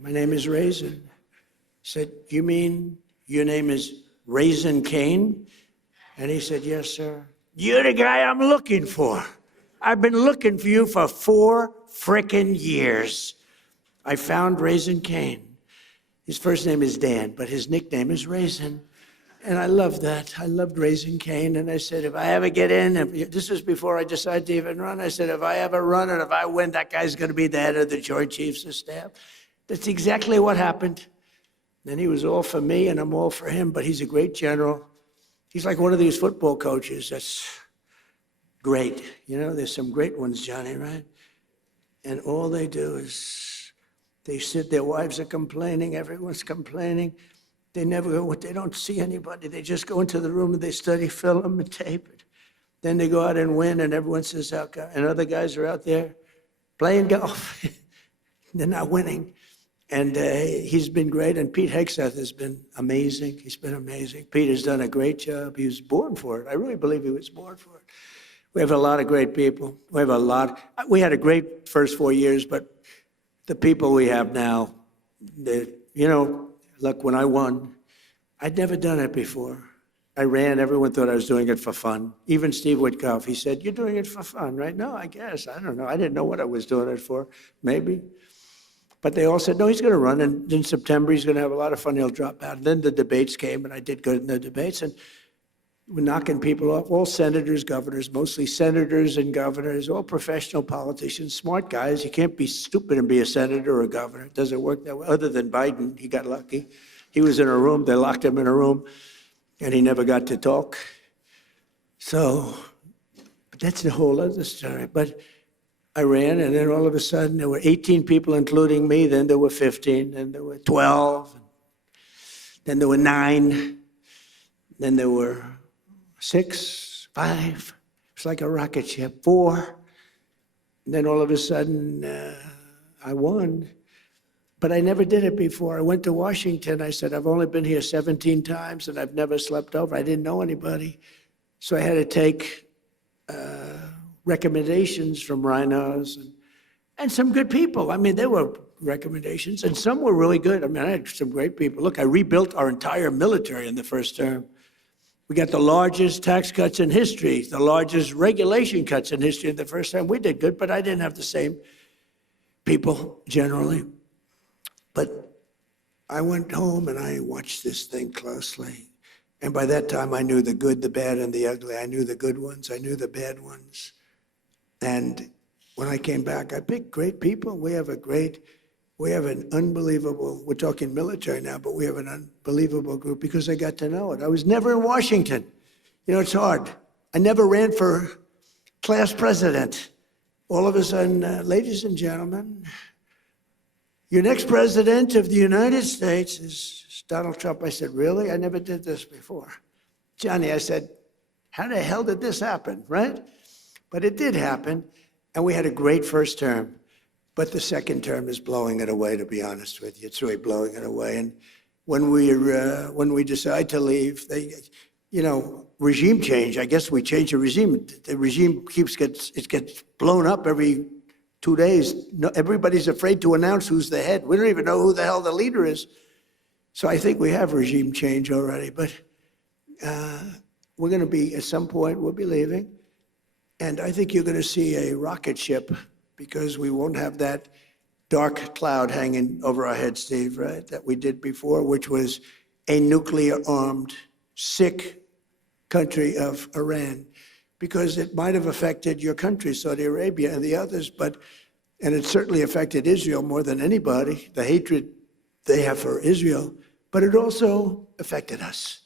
My name is Raisin. He said, you mean your name is Raisin Kane? And he said, yes, sir. You're the guy I'm looking for. I've been looking for you for 4 frickin' years. I found Raisin Kane. His first name is Dan, but his nickname is Raisin. And I love that. I loved Raisin Kane. And I said, if I ever get in, this was before I decided to even run, I said, if I ever run and if I win, that guy's going to be the head of the Joint Chiefs of Staff. That's exactly what happened. Then he was all for me, and I'm all for him, but he's a great general. He's like one of these football coaches that's great. You know, there's some great ones, Johnny, right? And all they do is they sit, their wives are complaining, everyone's complaining. They never go, they don't see anybody. They just go into the room and they study film and tape it. Then they go out and win, and everyone says, how come? And other guys are out there playing golf. They're not winning. And he's been great, and Pete Hegseth has been amazing. He's been amazing. Pete has done a great job. He was born for it. I really believe he was born for it. We have a lot of great people. We have a lot. We had a great first 4 years, but the people we have now, you know, look, when I won, I'd never done it before. I ran, everyone thought I was doing it for fun. Even Steve Witkoff, he said, you're doing it for fun, right? No, I guess, I don't know. I didn't know what I was doing it for, maybe. But they all said, no, he's going to run, and in September he's going to have a lot of fun, he'll drop out. And then the debates came, and I did good in the debates. And We're knocking people off, all senators, governors, mostly senators and governors, all professional politicians, smart guys. You can't be stupid and be a senator or a governor. It doesn't work that way. Other than Biden, he got lucky. He was in a room, they locked him in a room, and he never got to talk. So, but that's a whole other story. But I ran, and then all of a sudden there were 18 people, including me. Then there were 15, then there were 12, then there were 9, then there were 6, 5. It's like a rocket ship. 4. And then all of a sudden, I won. But I never did it before. I went to Washington. I said, I've only been here 17 times, and I've never slept over. I didn't know anybody. So I had to take recommendations from rhinos and some good people. I mean, there were recommendations, and some were really good. I mean, I had some great people. Look, I rebuilt our entire military in the first term. We got the largest tax cuts in history, the largest regulation cuts in history in the first time. We did good, but I didn't have the same people generally. But I went home and I watched this thing closely. And by that time, I knew the good, the bad, and the ugly. I knew the good ones. I knew the bad ones. And when I came back, I picked great people. We have an unbelievable, we're talking military now, but we have an unbelievable group because I got to know it. I was never in Washington. You know, it's hard. I never ran for class president. All of a sudden, ladies and gentlemen, your next president of the United States is Donald Trump. I said, really? I never did this before. Johnny, I said, how the hell did this happen, right? But it did happen, and we had a great first term. But the second term is blowing it away, to be honest with you. It's really blowing it away. And when we decide to leave, regime change, I guess we change the regime. The regime gets blown up every 2 days. No, everybody's afraid to announce who's the head. We don't even know who the hell the leader is. So I think we have regime change already. But we're going to be, at some point, we'll be leaving. And I think you're going to see a rocket ship because we won't have that dark cloud hanging over our heads, Steve, right, that we did before, which was a nuclear-armed, sick country of Iran, because it might have affected your country, Saudi Arabia, and the others, and it certainly affected Israel more than anybody, the hatred they have for Israel, but it also affected us,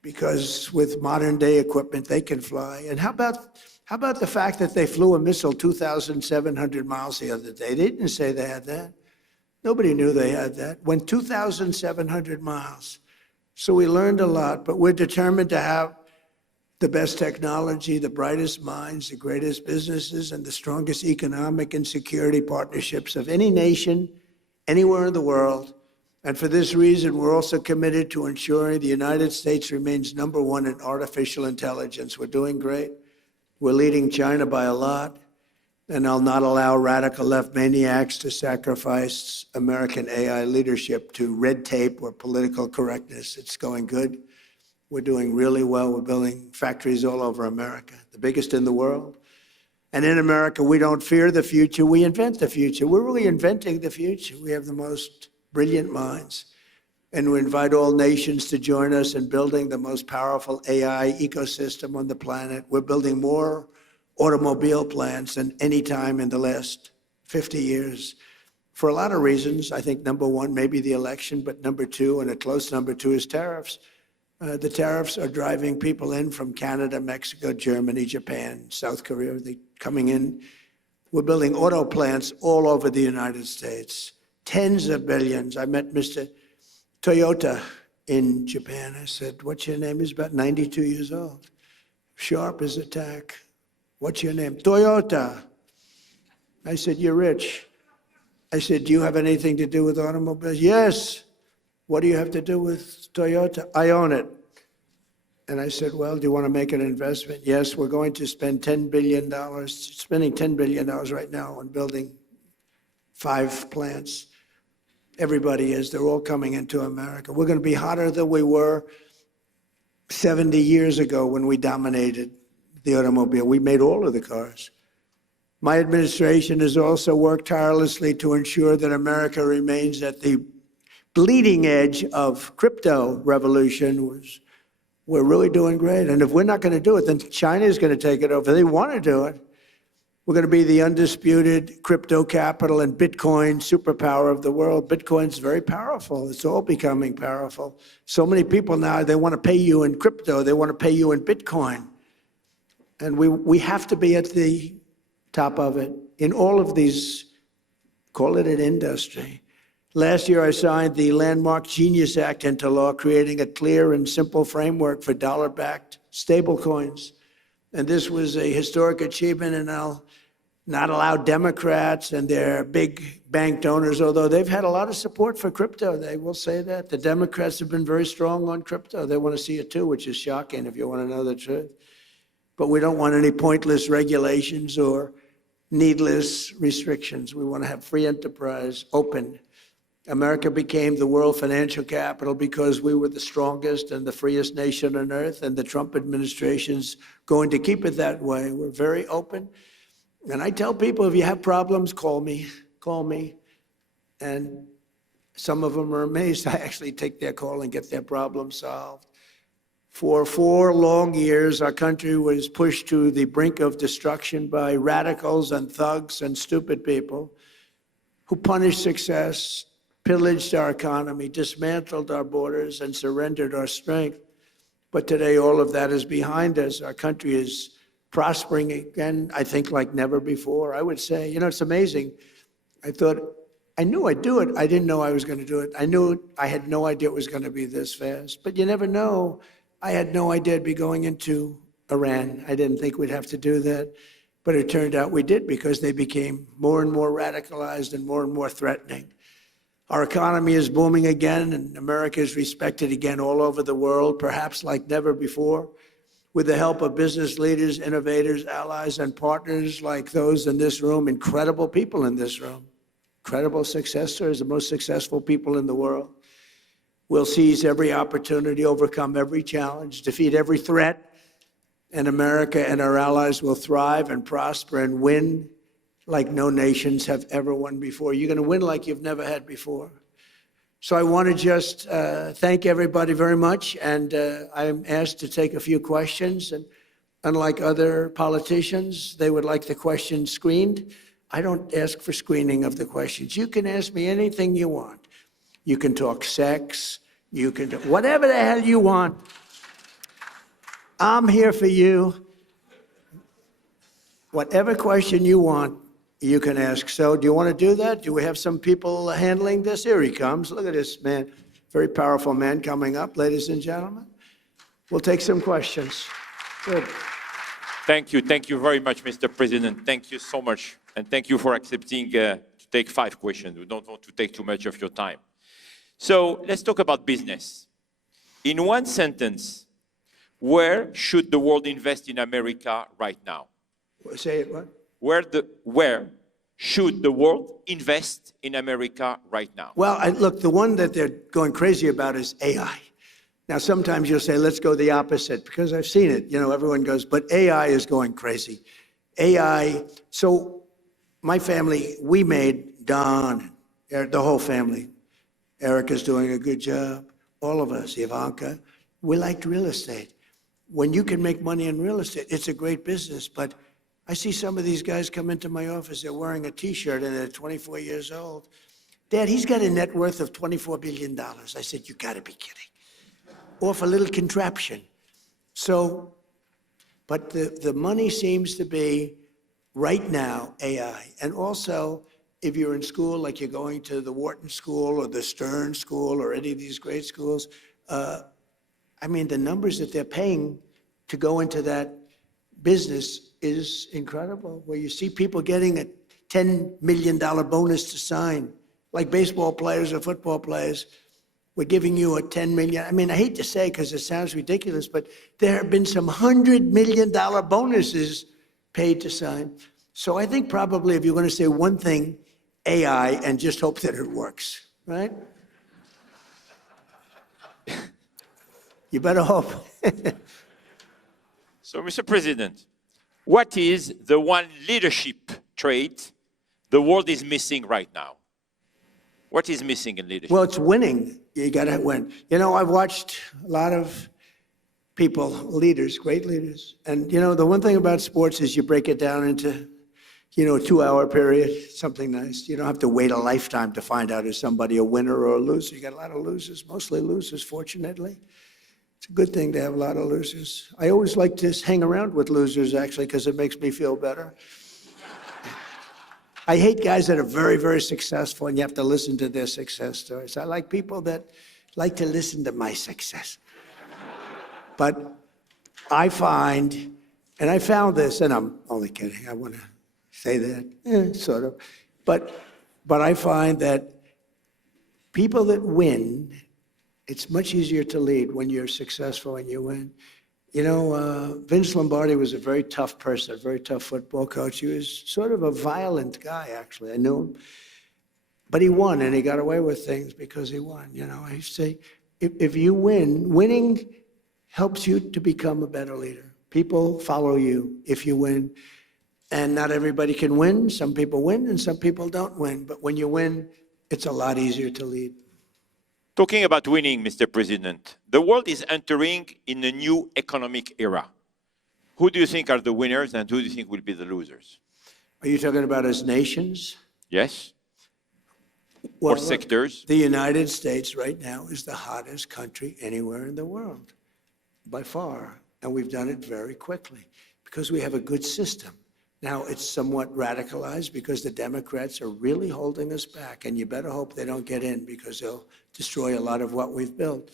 because with modern-day equipment, they can fly. And how about the fact that they flew a missile 2,700 miles the other day? They didn't say they had that. Nobody knew they had that. Went 2,700 miles. So we learned a lot, but we're determined to have the best technology, the brightest minds, the greatest businesses, and the strongest economic and security partnerships of any nation, anywhere in the world. And for this reason, we're also committed to ensuring the United States remains #1 in artificial intelligence. We're doing great. We're leading China by a lot, and I'll not allow radical left maniacs to sacrifice American AI leadership to red tape or political correctness. It's going good. We're doing really well. We're building factories all over America, the biggest in the world. And in America, we don't fear the future, we invent the future. We're really inventing the future. We have the most brilliant minds. And we invite all nations to join us in building the most powerful AI ecosystem on the planet. We're building more automobile plants than any time in the last 50 years. For a lot of reasons. I think #1, maybe the election, but #2, and a close #2, is tariffs. The tariffs are driving people in from Canada, Mexico, Germany, Japan, South Korea. They're coming in. We're building auto plants all over the United States. Tens of billions. I met Mr. Toyota in Japan. I said, what's your name? He's about 92 years old. Sharp as a tack. What's your name? Toyota. I said, you're rich. I said, do you have anything to do with automobiles? Yes. What do you have to do with Toyota? I own it. And I said, well, do you want to make an investment? Yes, we're going to spend $10 billion, spending $10 billion right now on building 5 plants. Everybody is. They're all coming into America. We're going to be hotter than we were 70 years ago when we dominated the automobile. We made all of the cars. My administration has also worked tirelessly to ensure that America remains at the bleeding edge of crypto revolution. We're really doing great. And if we're not going to do it, then China is going to take it over. They want to do it. We're going to be the undisputed crypto capital and Bitcoin superpower of the world. Bitcoin's very powerful. It's all becoming powerful. So many people now, they want to pay you in crypto. They want to pay you in Bitcoin. And we have to be at the top of it in all of these, call it an industry. Last year, I signed the landmark Genius Act into law, creating a clear and simple framework for dollar-backed stablecoins. And this was a historic achievement, and I'll not allow Democrats and their big bank donors, although they've had a lot of support for crypto. They will say that. The Democrats have been very strong on crypto. They want to see it too, which is shocking if you want to know the truth. But we don't want any pointless regulations or needless restrictions. We want to have free enterprise, open. America became the world financial capital because we were the strongest and the freest nation on earth, and the Trump administration's going to keep it that way. We're very open. And I tell people, if you have problems, call me. And some of them are amazed. I actually take their call and get their problem solved. For 4 long years, our country was pushed to the brink of destruction by radicals and thugs and stupid people who punished success, pillaged our economy, dismantled our borders, and surrendered our strength. But today, all of that is behind us. Our country is prospering again, I think, like never before. I would say, it's amazing. I knew I'd do it. I didn't know I was going to do it. I had no idea it was going to be this fast. But you never know. I had no idea I'd be going into Iran. I didn't think we'd have to do that. But it turned out we did, because they became more and more radicalized and more threatening. Our economy is booming again, and America is respected again all over the world, perhaps like never before. With the help of business leaders, innovators, allies, and partners like those in this room, incredible people in this room, incredible success stories, the most successful people in the world. We'll seize every opportunity, overcome every challenge, defeat every threat, and America and our allies will thrive and prosper and win like no nations have ever won before. You're going to win like you've never had before. So I want to just thank everybody very much, and I'm asked to take a few questions. And unlike other politicians, they would like the questions screened. I don't ask for screening of the questions. You can ask me anything you want. You can talk sex. You can do whatever the hell you want. I'm here for you. Whatever question you want, you can ask. So do you want to do that? Do we have some people handling this? Here he comes. Look at this man. Very powerful man coming up, ladies and gentlemen. We'll take some questions. Good. Thank you. Thank you very much, Mr. President. Thank you so much. And thank you for accepting to take 5 questions. We don't want to take too much of your time. So let's talk about business. In one sentence, where should the world invest in America right now? Say it, what? Where should the world invest in America right now? Well, look, the one that they're going crazy about is AI. Now, sometimes you'll say, let's go the opposite, because I've seen it. Everyone goes, but AI is going crazy. AI, so my family, we made Don, the whole family. Erica's doing a good job. All of us, Ivanka, we liked real estate. When you can make money in real estate, it's a great business, but I see some of these guys come into my office, they're wearing a T-shirt and they're 24 years old. Dad, he's got a net worth of $24 billion. I said, you gotta be kidding. Off a little contraption. So, but the money seems to be, right now, AI. And also, if you're in school, like you're going to the Wharton School or the Stern School or any of these great schools, the numbers that they're paying to go into that business is incredible, where you see people getting a $10 million bonus to sign, like baseball players or football players. We're giving you a $10 million. I hate to say because it sounds ridiculous, but there have been some $100 million bonuses paid to sign. So I think probably if you're going to say one thing, AI, and just hope that it works, right? You better hope. So, Mr. President, what is the one leadership trait the world is missing right now? What is missing in leadership? Well, it's winning. You got to win. I've watched a lot of people, leaders, great leaders. And, you know, the one thing about sports is you break it down into, you know, a 2-hour period, something nice. You don't have to wait a lifetime to find out is somebody a winner or a loser. You got a lot of losers, mostly losers, fortunately. It's a good thing to have a lot of losers. I always like to hang around with losers, actually, because it makes me feel better. I hate guys that are very, very successful and you have to listen to their success stories. I like people that like to listen to my success. But I find, and I found this, and I'm only kidding, I want to say that, sort of. But I find that people that win, it's much easier to lead when you're successful and you win. You know, Vince Lombardi was a very tough person, a very tough football coach. He was sort of a violent guy, actually. I knew him. But he won, and he got away with things because he won. You know, I used to say, if you win, winning helps you to become a better leader. People follow you if you win. And not everybody can win. Some people win, and some people don't win. But when you win, it's a lot easier to lead. Talking about winning, Mr. President, the world is entering in a new economic era. Who do you think are the winners and who do you think will be the losers? Are you talking about as nations? Yes? Well, Or sectors? The United States right now is the hottest country anywhere in the world, by far. And we've done it very quickly because we have a good system. Now, it's somewhat radicalized because the Democrats are really holding us back, and you better hope they don't get in because they'll destroy a lot of what we've built.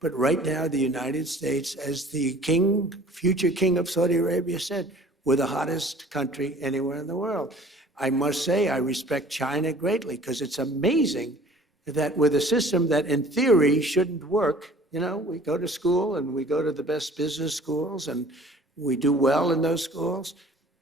But right now, the United States, as the king, future king of Saudi Arabia said, we're the hottest country anywhere in the world. I must say, I respect China greatly because it's amazing that with a system that in theory shouldn't work, you know, we go to school and we go to the best business schools and we do well in those schools.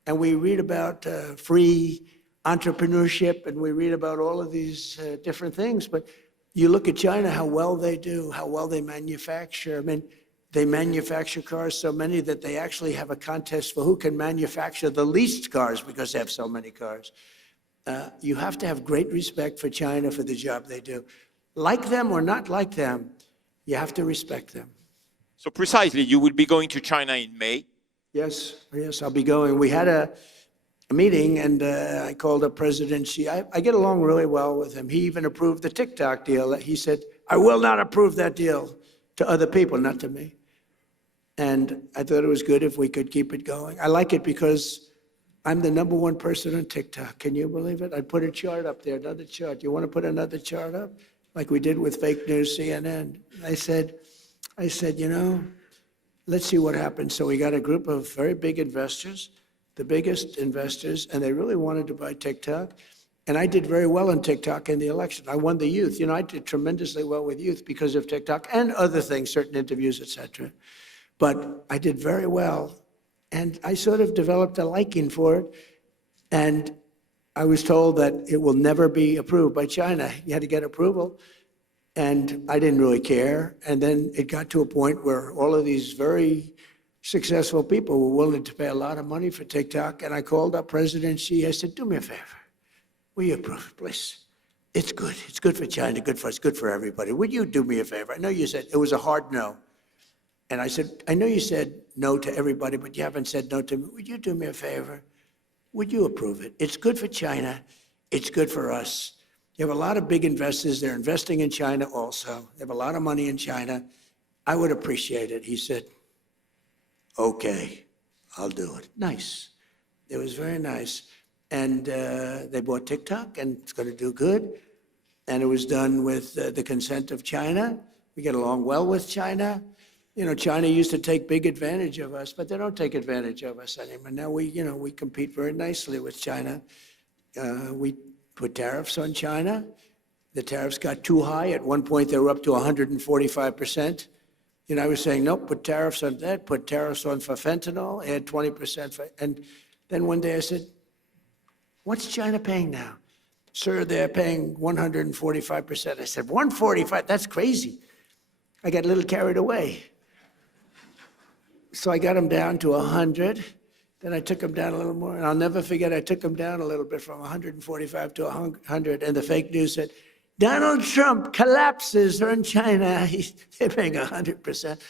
And we read about free entrepreneurship and we read about all of these different things. But you look at China, how well they do, how well they manufacture. I mean, they manufacture cars so many that they actually have a contest for who can manufacture the least cars because they have so many cars. You have to have great respect for China for the job they do. Like them or not like them, you have to respect them. So precisely, you will be going to China in May. Yes, I'll be going. We had a meeting, and I called up President Xi. I get along really well with him. He even approved the TikTok deal. He said, I will not approve that deal to other people, not to me. And I thought it was good if we could keep it going. I like it because I'm the #1 person on TikTok. Can you believe it? I put a chart up there, another chart. You want to put another chart up? Like we did with fake news CNN. I said, you know, let's see what happens. So we got a group of very big investors, the biggest investors, and they really wanted to buy TikTok. And I did very well on TikTok in the election. I won the youth. You know, I did tremendously well with youth because of TikTok and other things, certain interviews, et cetera. But I did very well. And I sort of developed a liking for it. And I was told that it will never be approved by China. You had to get approval. And I didn't really care. And then it got to a point where all of these very successful people were willing to pay a lot of money for TikTok. And I called up President Xi. I said, do me a favor. Will you approve it, please? It's good. It's good for China, good for us, good for everybody. Would you do me a favor? I know you said it was a hard no. And I said, I know you said no to everybody, but you haven't said no to me. Would you do me a favor? Would you approve it? It's good for China. It's good for us. You have a lot of big investors. They're investing in China also. They have a lot of money in China. I would appreciate it. He said, okay, I'll do it. Nice. It was very nice. And they bought TikTok, and it's going to do good. And it was done with the consent of China. We get along well with China. You know, China used to take big advantage of us, but they don't take advantage of us anymore. Now we compete very nicely with China. We put tariffs on China. The tariffs got too high. At one point, they were up to 145%. You know, I was saying, nope, put tariffs on that, put tariffs on for fentanyl, add 20%. And then one day I said, what's China paying now? Sir, they're paying 145%. I said, 145? That's crazy. I got a little carried away. So I got them down to 100. Then I took them down a little more. And I'll never forget, I took them down a little bit from 145 to 100. And the fake news said, Donald Trump collapses on China. They're paying 100%.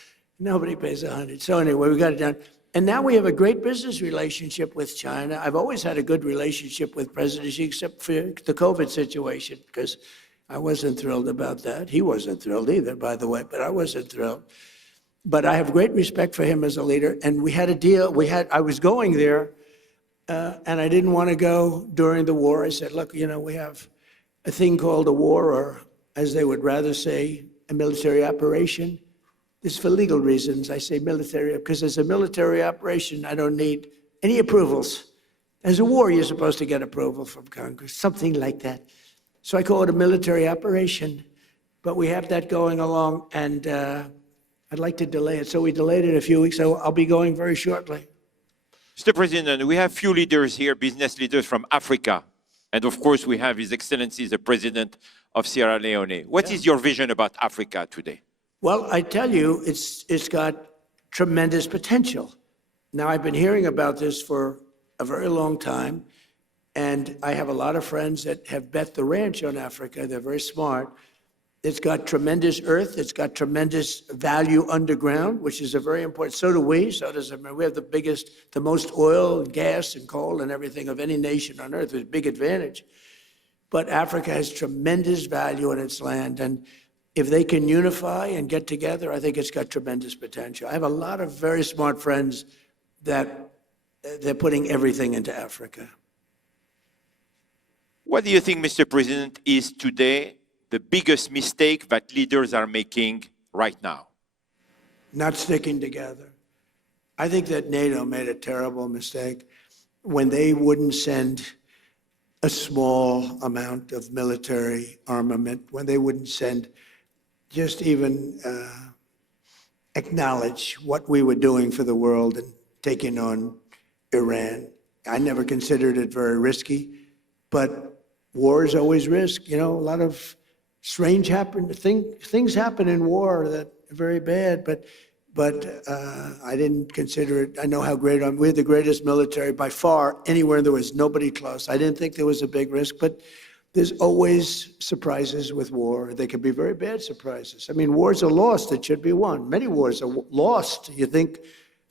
Nobody pays 100. So anyway, we got it down. And now we have a great business relationship with China. I've always had a good relationship with President Xi, except for the COVID situation, because I wasn't thrilled about that. He wasn't thrilled either, by the way, but I wasn't thrilled. But I have great respect for him as a leader. And we had a deal. I was going there, and I didn't want to go during the war. I said, look, you know, we have a thing called a war, or as they would rather say, a military operation. This is for legal reasons. I say military, because as a military operation, I don't need any approvals. As a war, you're supposed to get approval from Congress, something like that. So I call it a military operation, but we have that going along, and I'd like to delay it. So we delayed it a few weeks, so I'll be going very shortly. Mr. President, we have few leaders here, business leaders from Africa. And of course, we have His Excellency, the President of Sierra Leone. What is your vision about Africa today? Well, I tell you, it's got tremendous potential. Now, I've been hearing about this for a very long time, and I have a lot of friends that have bet the ranch on Africa. They're very smart. It's got tremendous earth. It's got tremendous value underground, which is a very important. So do we. So does America. We have the most oil and gas and coal and everything of any nation on earth. It's a big advantage. But Africa has tremendous value in its land, and if they can unify and get together, I think it's got tremendous potential. I have a lot of very smart friends that they're putting everything into Africa. What do you think, Mr. President, is today the biggest mistake that leaders are making right now? Not sticking together. I think that NATO made a terrible mistake when they wouldn't send a small amount of military armament, when they wouldn't send just even acknowledge what we were doing for the world and taking on Iran. I never considered it very risky, but war is always risk. You know, a lot of strange things happen in war that are very bad, but I didn't consider it. I know how great we're the greatest military by far anywhere there was nobody close. I didn't think there was a big risk, but there's always surprises with war. They can be very bad surprises. I mean, wars are lost that should be won. Many wars are lost. You think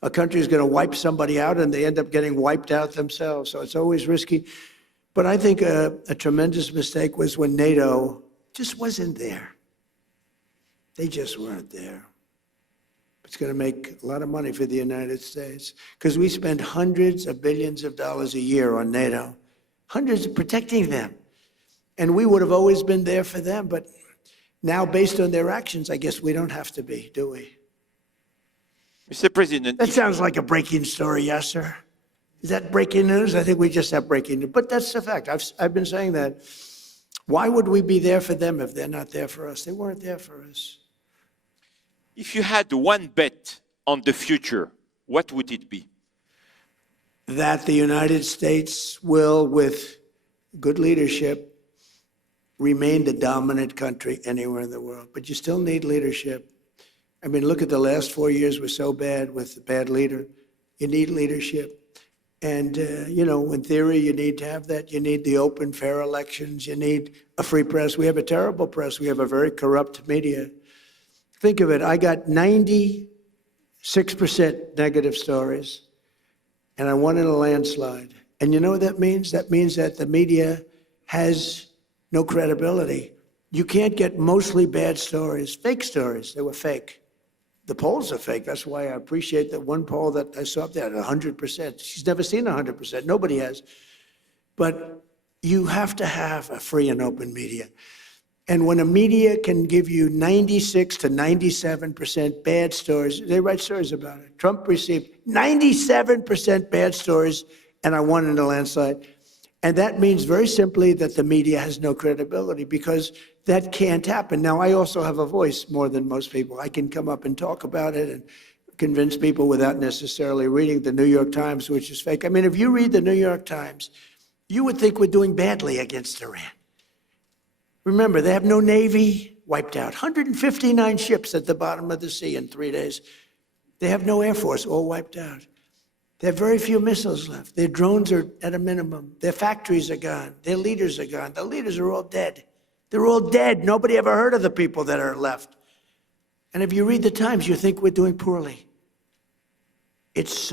a country is going to wipe somebody out, and they end up getting wiped out themselves. So it's always risky. But I think a tremendous mistake was when NATO just wasn't there. They just weren't there. It's going to make a lot of money for the United States, because we spend hundreds of billions of dollars a year on NATO, hundreds of protecting them. And we would have always been there for them, but now, based on their actions, I guess we don't have to be, do we? Mr. President, That sounds like a breaking story, yes, sir? Is that breaking news? I think we just have breaking news, but that's the fact. I've been saying that. Why would we be there for them if they're not there for us? They weren't there for us. if you had one bet on the future, what would it be? That the United States will, with good leadership, remain the dominant country anywhere in the world. But you still need leadership. I mean, look at the last 4 years were so bad with the bad leader. You need leadership. And, you know, in theory, you need to have that. You need the open, fair elections. You need a free press. We have a terrible press. We have a very corrupt media. Think of it. I got 96% negative stories, and I won in a landslide. And you know what that means? That means that the media has no credibility. You can't get mostly bad stories, fake stories. They were fake. The polls are fake. That's why I appreciate that one poll that I saw up there at 100%. She's never seen 100%. Nobody has. But you have to have a free and open media. And when a media can give you 96 to 97% bad stories, they write stories about it. Trump received 97% bad stories, and I won in a landslide. And that means very simply that the media has no credibility, because that can't happen. Now, I also have a voice more than most people. I can come up and talk about it and convince people without necessarily reading the New York Times, which is fake. I mean, if you read the New York Times, you would think we're doing badly against Iran. Remember, they have no Navy, wiped out. 159 ships at the bottom of the sea in 3 days. They have no Air Force, all wiped out. They have very few missiles left. Their drones are at a minimum. Their factories are gone. Their leaders are gone. The leaders are all dead. They're all dead. Nobody ever heard of the people that are left. And if you read the Times, you think we're doing poorly. It's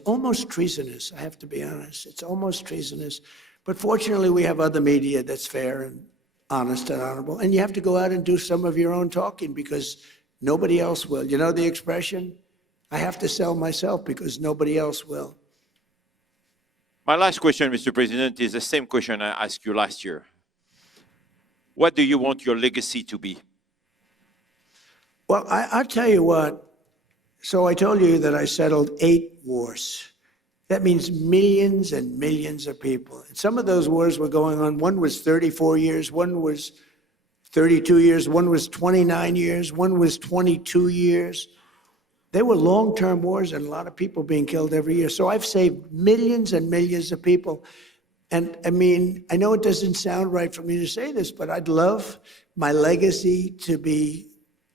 almost treasonous, I have to be honest. It's almost treasonous. But fortunately, we have other media that's fair and honest and honorable. And you have to go out and do some of your own talking because nobody else will. You know the expression? I have to sell myself because nobody else will. My last question, Mr. President, is the same question I asked you last year. What do you want your legacy to be? Well, I'll tell you what. So I told you that I settled 8 wars. That means millions and millions of people. And some of those wars were going on. One was 34 years, one was 32 years, one was 29 years, one was 22 years. They were long-term wars and a lot of people being killed every year. So I've saved millions and millions of people. And I mean, I know it doesn't sound right for me to say this, but I'd love my legacy to be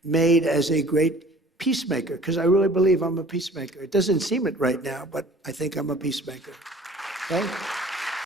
made as a great peacemaker, because I really believe I'm a peacemaker. It doesn't seem it right now, but I think I'm a peacemaker. Okay?